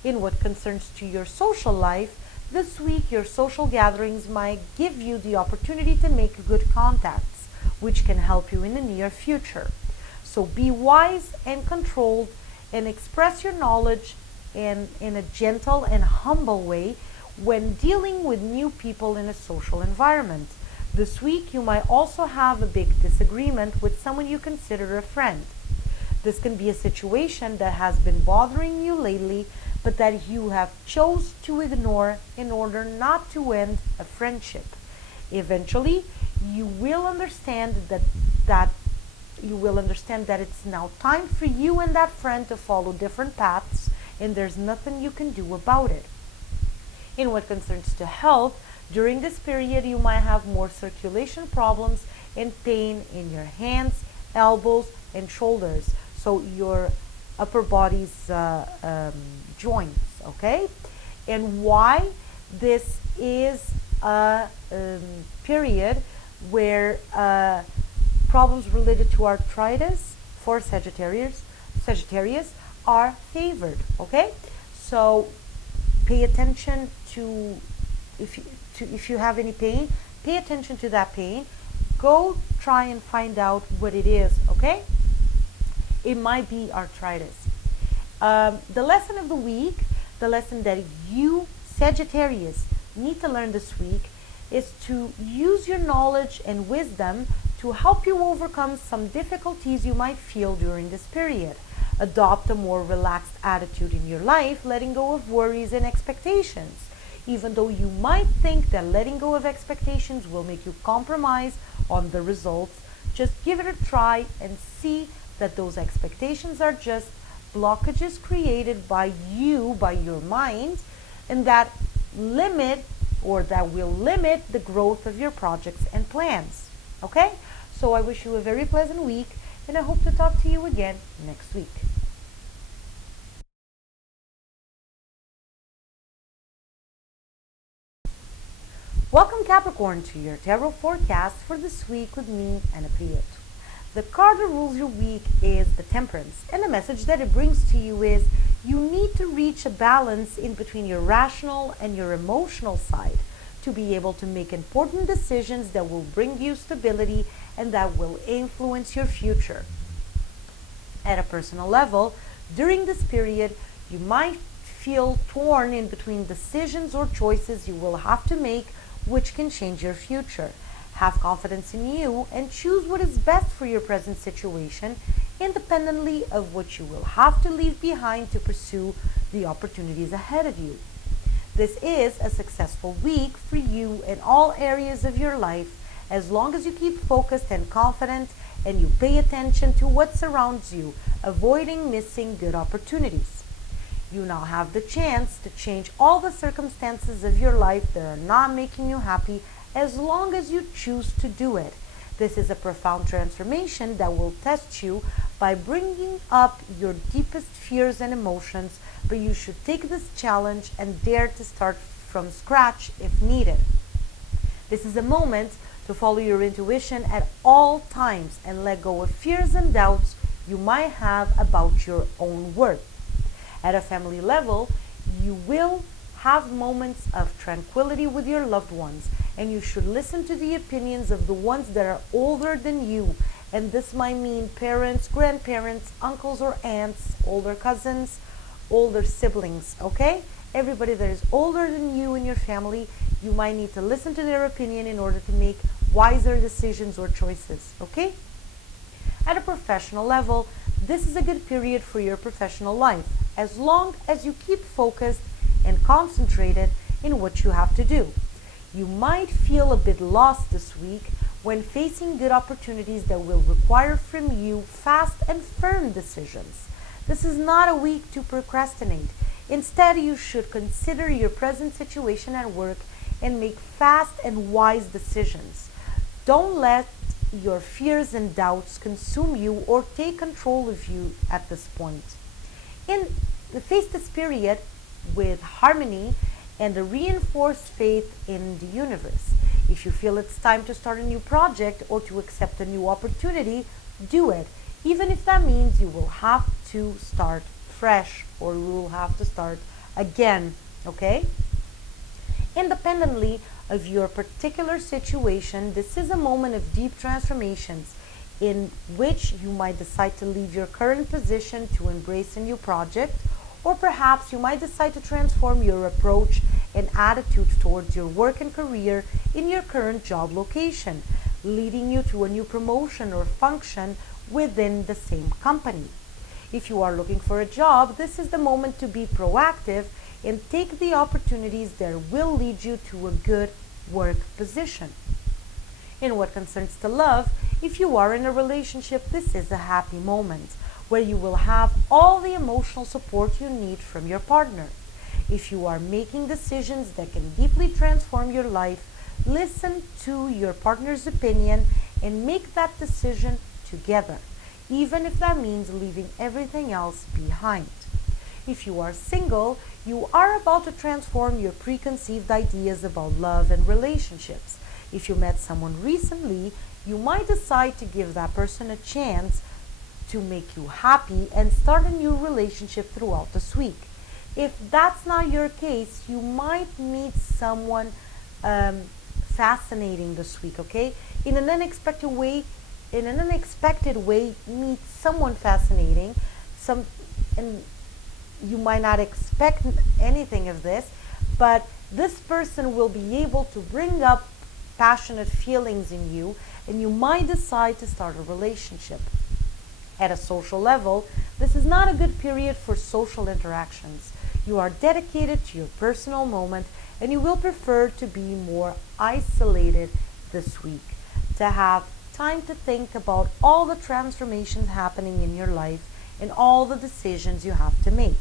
In what concerns to your social life, this week your social gatherings might give you the opportunity to make good contacts, which can help you in the near future. So be wise and controlled and express your knowledge in a gentle and humble way when dealing with new people in a social environment. This week you might also have a big disagreement with someone you consider a friend. This can be a situation that has been bothering you lately, but that you have chose to ignore in order not to end a friendship. Eventually, you will understand that it's now time for you and that friend to follow different paths, and there's nothing you can do about it. In what concerns to health, during this period you might have more circulation problems and pain in your hands, elbows, and shoulders. So your upper body's joints, okay? And why? This is a period where problems related to arthritis for Sagittarius are favored, okay? So pay attention to if you have any pain, pay attention to that pain. Go try and find out what it is, okay? It might be arthritis. The lesson of the week, the lesson that you, Sagittarius, need to learn this week is to use your knowledge and wisdom to help you overcome some difficulties you might feel during this period. Adopt a more relaxed attitude in your life, letting go of worries and expectations. Even though you might think that letting go of expectations will make you compromise on the results, just give it a try and see that those expectations are just blockages created by you, by your mind, and that will limit the growth of your projects and plans. Okay? So I wish you a very pleasant week, and I hope to talk to you again next week. Welcome, Capricorn, to your tarot forecast for this week with me, Anna Prieto. The card that rules your week is the Temperance, and the message that it brings to you is you need to reach a balance in between your rational and your emotional side to be able to make important decisions that will bring you stability and that will influence your future. At a personal level, during this period, you might feel torn in between decisions or choices you will have to make, which can change your future. Have confidence in you and choose what is best for your present situation, independently of what you will have to leave behind to pursue the opportunities ahead of you. This is a successful week for you in all areas of your life, as long as you keep focused and confident and you pay attention to what surrounds you, avoiding missing good opportunities. You now have the chance to change all the circumstances of your life that are not making you happy, as long as you choose to do it. This is a profound transformation that will test you by bringing up your deepest fears and emotions, but you should take this challenge and dare to start from scratch if needed. This is a moment to follow your intuition at all times and let go of fears and doubts you might have about your own worth. At a family level, you will have moments of tranquility with your loved ones, and you should listen to the opinions of the ones that are older than you. And this might mean parents, grandparents, uncles or aunts, older cousins, older siblings, okay? Everybody that is older than you in your family, you might need to listen to their opinion in order to make wiser decisions or choices, okay? At a professional level, this is a good period for your professional life, as long as you keep focused and concentrated in what you have to do. You might feel a bit lost this week when facing good opportunities that will require from you fast and firm decisions. This is not a week to procrastinate. Instead, you should consider your present situation at work and make fast and wise decisions. Don't let your fears and doubts consume you or take control of you at this point. Face this period with harmony and a reinforced faith in the universe. If you feel it's time to start a new project or to accept a new opportunity, do it, even if that means you will have to start fresh or you will have to start again, okay? Independently of your particular situation, this is a moment of deep transformations in which you might decide to leave your current position to embrace a new project, or perhaps you might decide to transform your approach and attitude towards your work and career in your current job location, leading you to a new promotion or function within the same company. If you are looking for a job, this is the moment to be proactive and take the opportunities that will lead you to a good work position. In what concerns to love, if you are in a relationship, this is a happy moment where you will have all the emotional support you need from your partner. If you are making decisions that can deeply transform your life, listen to your partner's opinion and make that decision together, even if that means leaving everything else behind. If you are single, you are about to transform your preconceived ideas about love and relationships. If you met someone recently, you might decide to give that person a chance to make you happy and start a new relationship throughout this week. If that's not your case, you might meet someone fascinating this week, okay? In an unexpected way, meet someone fascinating, and you might not expect anything of this, but this person will be able to bring up passionate feelings in you, and you might decide to start a relationship. At a social level, this is not a good period for social interactions. You are dedicated to your personal moment, and you will prefer to be more isolated this week, to have time to think about all the transformations happening in your life and all the decisions you have to make.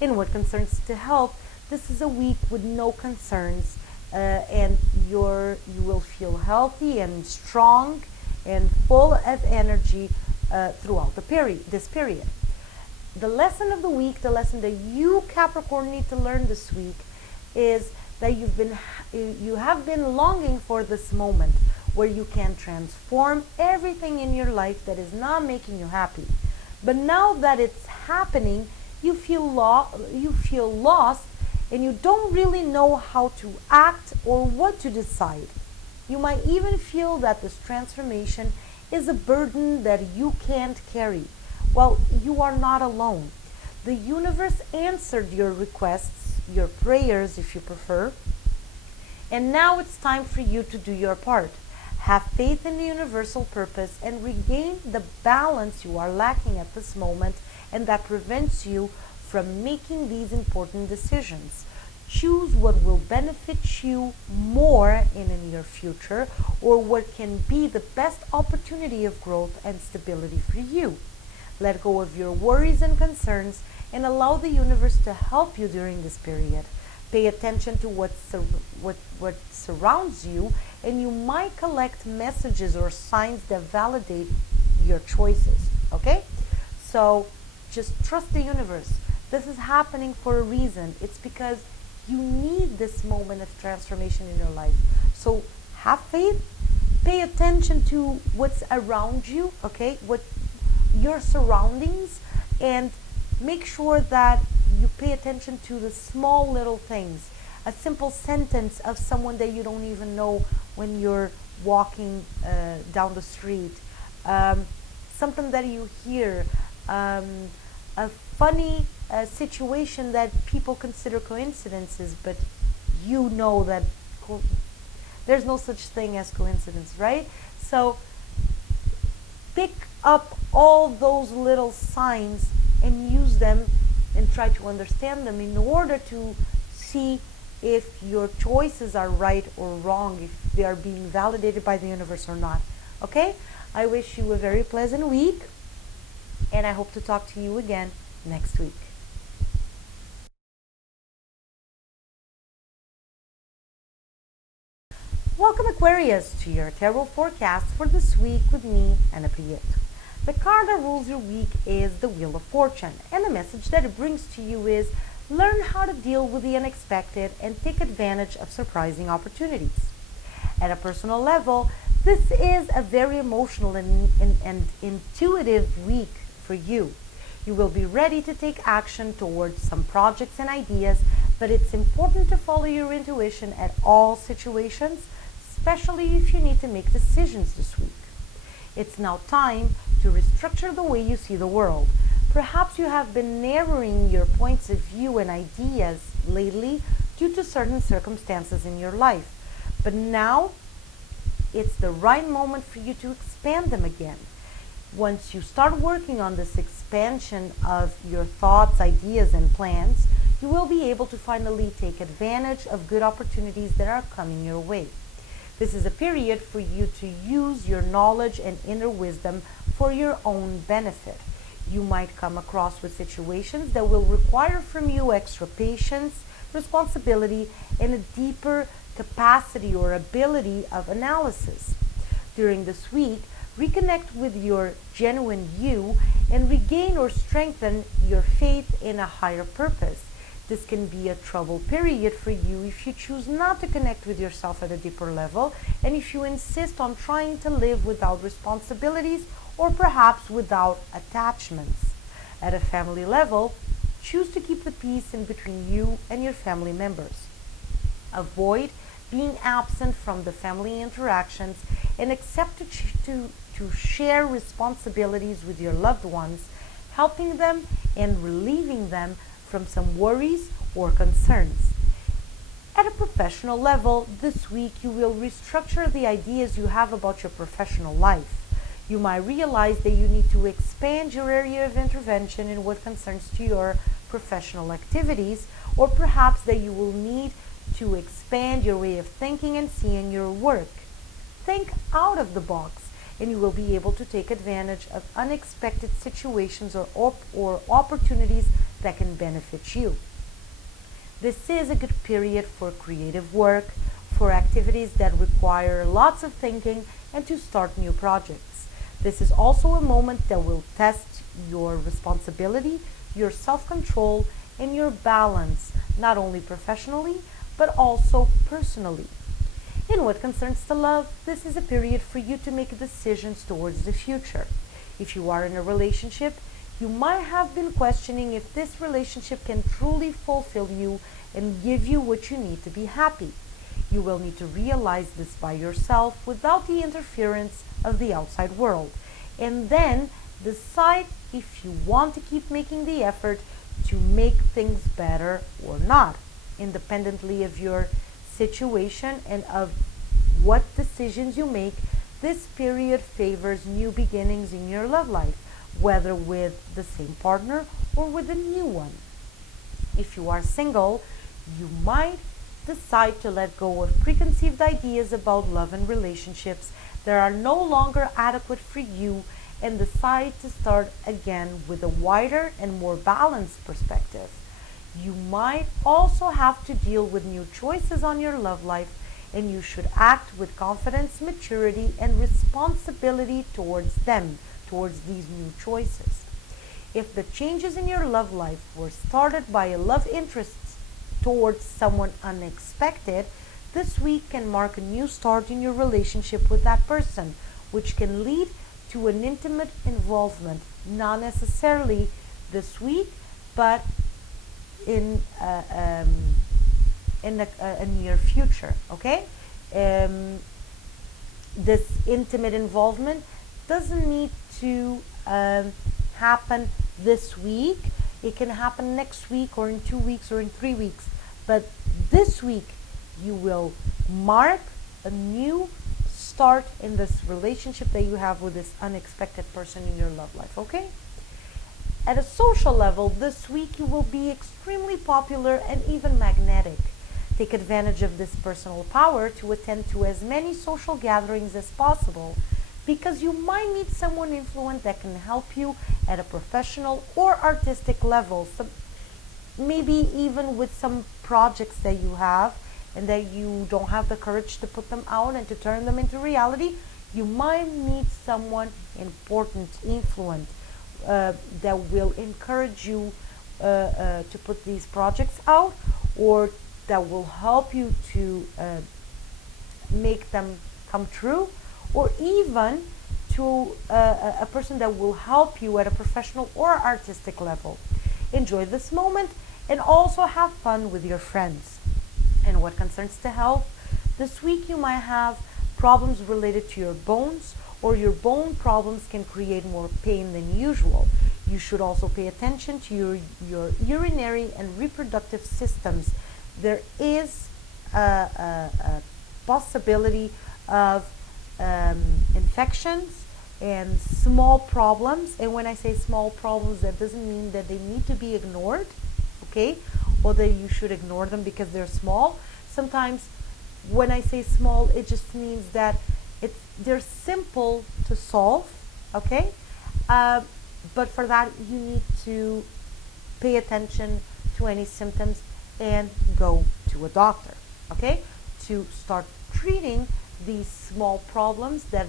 In what concerns to health, this is a week with no concerns, and you will feel healthy and strong and full of energy throughout this period. The lesson of the week, the lesson that you Capricorn need to learn this week, is that you have been longing for this moment where you can transform everything in your life that is not making you happy. But now that it's happening, you feel lost, and you don't really know how to act or what to decide. You might even feel that this transformation is a burden that you can't carry. Well, you are not alone. The universe answered your requests, your prayers if you prefer, and now it's time for you to do your part. Have faith in the universal purpose and regain the balance you are lacking at this moment and that prevents you from making these important decisions. Choose what will benefit you more in the near future, or what can be the best opportunity of growth and stability for you. Let go of your worries and concerns and allow the universe to help you during this period. Pay attention to what surrounds you, and you might collect messages or signs that validate your choices, okay? So just trust the universe. This is happening for a reason. It's because you need this moment of transformation in your life. So have faith, pay attention to what's around you, okay? your surroundings and make sure that you pay attention to the small little things. A simple sentence of someone that you don't even know when you're walking down the street. Something that you hear. A funny situation that people consider coincidences, but you know that there's no such thing as coincidence, right? So pick up all those little signs and use them and try to understand them in order to see if your choices are right or wrong, if they are being validated by the universe or not. Okay? I wish you a very pleasant week, and I hope to talk to you again next week. Welcome, Aquarius, to your tarot forecast for this week with me, Ana Prieto. The card that rules your week is the Wheel of Fortune, and the message that it brings to you is learn how to deal with the unexpected and take advantage of surprising opportunities. At a personal level, this is a very emotional and intuitive week for you. You will be ready to take action towards some projects and ideas, but it's important to follow your intuition at all situations, especially if you need to make decisions this week. It's now time to restructure the way you see the world. Perhaps you have been narrowing your points of view and ideas lately due to certain circumstances in your life, but now it's the right moment for you to expand them again. Once you start working on this expansion of your thoughts, ideas, and plans, you will be able to finally take advantage of good opportunities that are coming your way. This is a period for you to use your knowledge and inner wisdom for your own benefit. You might come across with situations that will require from you extra patience, responsibility, and a deeper capacity or ability of analysis. During this week, reconnect with your genuine you and regain or strengthen your faith in a higher purpose. This can be a trouble period for you if you choose not to connect with yourself at a deeper level, and if you insist on trying to live without responsibilities or perhaps without attachments. At a family level, choose to keep the peace in between you and your family members. Avoid being absent from the family interactions and accept to share responsibilities with your loved ones, helping them and relieving them from some worries or concerns. At a professional level, this week you will restructure the ideas you have about your professional life. You might realize that you need to expand your area of intervention in what concerns to your professional activities, or perhaps that you will need to expand your way of thinking and seeing your work. Think out of the box, and you will be able to take advantage of unexpected situations or opportunities that can benefit you. This is a good period for creative work, for activities that require lots of thinking, and to start new projects. This is also a moment that will test your responsibility, your self-control, and your balance, not only professionally, but also personally. In what concerns to love, this is a period for you to make decisions towards the future. If you are in a relationship, you might have been questioning if this relationship can truly fulfill you and give you what you need to be happy. You will need to realize this by yourself without the interference of the outside world, and then decide if you want to keep making the effort to make things better or not, independently of your situation and of what decisions you make. This period favors new beginnings in your love life, whether with the same partner or with a new one. If you are single, you might decide to let go of preconceived ideas about love and relationships that are no longer adequate for you and decide to start again with a wider and more balanced perspective. You might also have to deal with new choices on your love life, and you should act with confidence, maturity, and responsibility towards them, towards these new choices. If the changes in your love life were started by a love interest towards someone unexpected, this week can mark a new start in your relationship with that person, which can lead to an intimate involvement not necessarily this week, but in a near future, okay? This intimate involvement doesn't need to happen this week. It can happen next week or in 2 weeks or in 3 weeks. But this week, you will mark a new start in this relationship that you have with this unexpected person in your love life, okay? At a social level, this week you will be extremely popular and even magnetic. Take advantage of this personal power to attend to as many social gatherings as possible, because you might meet someone influent that can help you at a professional or artistic level. So maybe even with some projects that you have and that you don't have the courage to put them out and to turn them into reality, you might meet someone important, influent, that will encourage you to put these projects out, or that will help you to make them come true, or even to a person that will help you at a professional or artistic level. Enjoy this moment and also have fun with your friends. And what concerns to health, this week you might have problems related to your bones, or your bone problems can create more pain than usual. You should also pay attention to your urinary and reproductive systems. There is a possibility of infections and small problems. And when I say small problems, that doesn't mean that they need to be ignored, okay? Or that you should ignore them because they're small. Sometimes when I say small, it just means that they're simple to solve, okay? But for that, you need to pay attention to any symptoms and go to a doctor, okay? To start treating these small problems that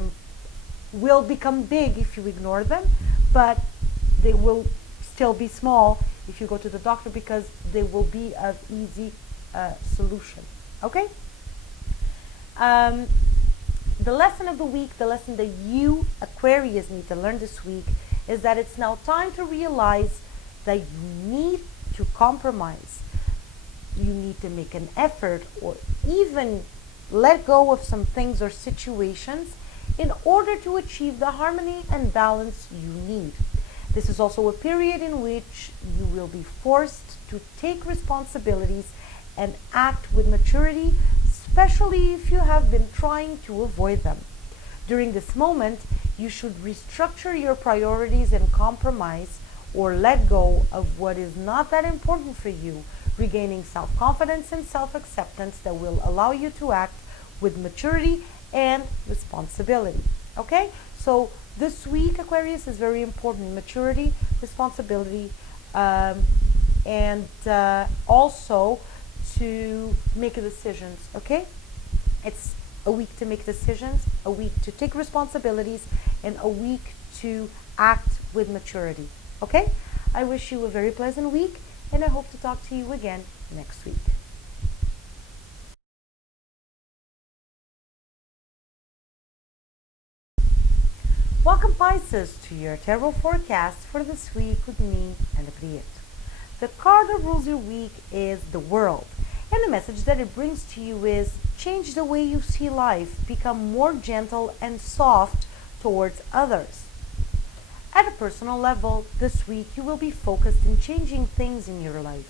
will become big if you ignore them, but they will still be small if you go to the doctor, because they will be an easy solution, okay? The lesson of the week, the lesson that you, Aquarius, need to learn this week is that it's now time to realize that you need to compromise. You need to make an effort, or even let go of some things or situations in order to achieve the harmony and balance you need. This is also a period in which you will be forced to take responsibilities and act with maturity, especially if you have been trying to avoid them. During this moment, you should restructure your priorities and compromise, or let go of what is not that important for you, regaining self-confidence and self-acceptance that will allow you to act with maturity and responsibility. Okay? So this week, Aquarius, is very important. Maturity, responsibility, and also to make decisions. Okay? It's a week to make decisions, a week to take responsibilities, and a week to act with maturity. Okay? I wish you a very pleasant week, and I hope to talk to you again next week. Welcome, Pisces, to your tarot forecast for this week with me and Priet. The card that rules your week is the World, and the message that it brings to you is change the way you see life, become more gentle and soft towards others. At a personal level, this week you will be focused in changing things in your life.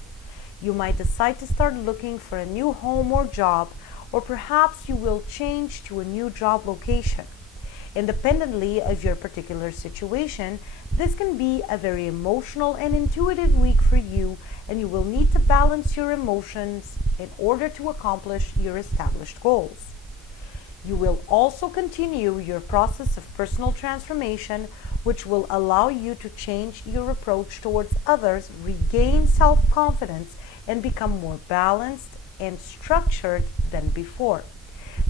You might decide to start looking for a new home or job, or perhaps you will change to a new job location. Independently of your particular situation, this can be a very emotional and intuitive week for you, and you will need to balance your emotions in order to accomplish your established goals. You will also continue your process of personal transformation, which will allow you to change your approach towards others, regain self-confidence, and become more balanced and structured than before.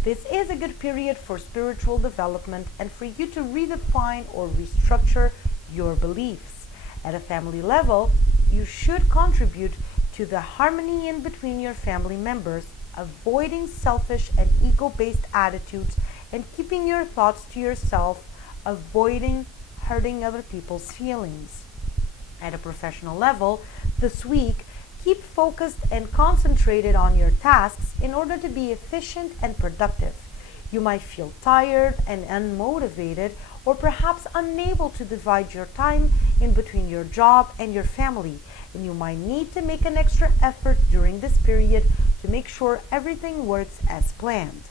This is a good period for spiritual development and for you to redefine or restructure your beliefs. At a family level, you should contribute to the harmony in between your family members, avoiding selfish and ego-based attitudes and keeping your thoughts to yourself, avoiding hurting other people's feelings. At a professional level, this week, keep focused and concentrated on your tasks in order to be efficient and productive. You might feel tired and unmotivated, or perhaps unable to divide your time in between your job and your family, and you might need to make an extra effort during this period to make sure everything works as planned.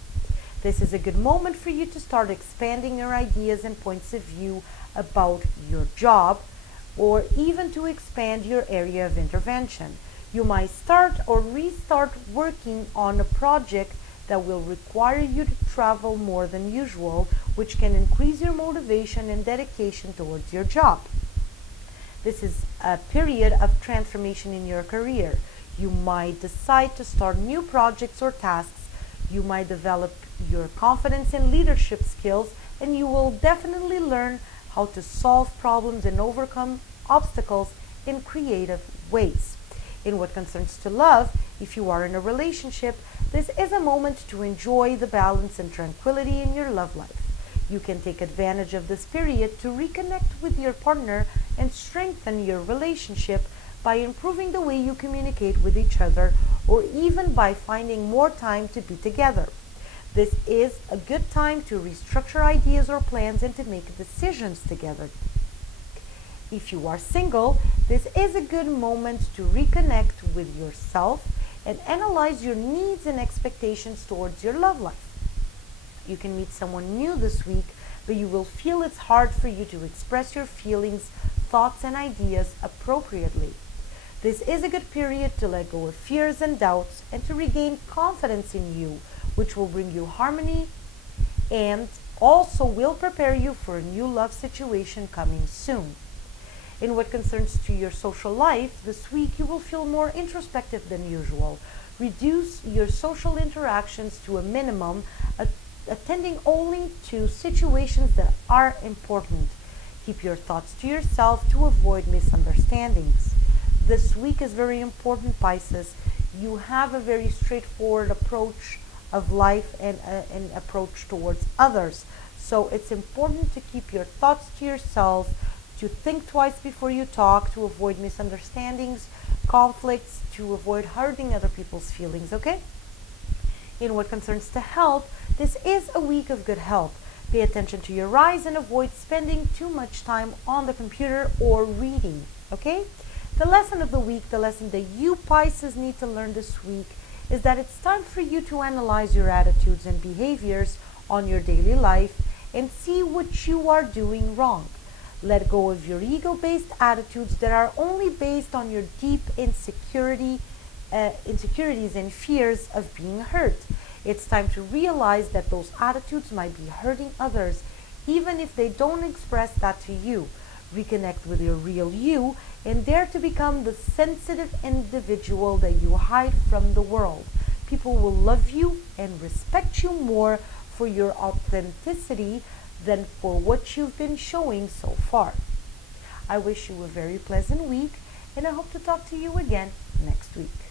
This is a good moment for you to start expanding your ideas and points of view about your job, or even to expand your area of intervention. You might start or restart working on a project that will require you to travel more than usual, which can increase your motivation and dedication towards your job. This is a period of transformation in your career. You might decide to start new projects or tasks. You might develop your confidence and leadership skills, and you will definitely learn how to solve problems and overcome obstacles in creative ways. In what concerns to love, if you are in a relationship, this is a moment to enjoy the balance and tranquility in your love life. You can take advantage of this period to reconnect with your partner and strengthen your relationship by improving the way you communicate with each other, or even by finding more time to be together. This is a good time to restructure ideas or plans and to make decisions together. If you are single, this is a good moment to reconnect with yourself and analyze your needs and expectations towards your love life. You can meet someone new this week, but you will feel it's hard for you to express your feelings, thoughts, and ideas appropriately. This is a good period to let go of fears and doubts and to regain confidence in you, which will bring you harmony and also will prepare you for a new love situation coming soon. In what concerns to your social life, this week you will feel more introspective than usual. Reduce your social interactions to a minimum, attending only to situations that are important. Keep your thoughts to yourself to avoid misunderstandings. This week is very important, Pisces. You have a very straightforward approach of life and an approach towards others. So it's important to keep your thoughts to yourself, to think twice before you talk, to avoid misunderstandings, conflicts, to avoid hurting other people's feelings, okay? In what concerns to health, this is a week of good health. Pay attention to your eyes and avoid spending too much time on the computer or reading, okay? The lesson of the week, the lesson that you Pisces need to learn this week, is that it's time for you to analyze your attitudes and behaviors on your daily life and see what you are doing wrong. Let go of your ego-based attitudes that are only based on your deep insecurities and fears of being hurt. It's time to realize that those attitudes might be hurting others, even if they don't express that to you. Reconnect with your real you and dare to become the sensitive individual that you hide from the world. People will love you and respect you more for your authenticity than for what you've been showing so far. I wish you a very pleasant week, and I hope to talk to you again next week.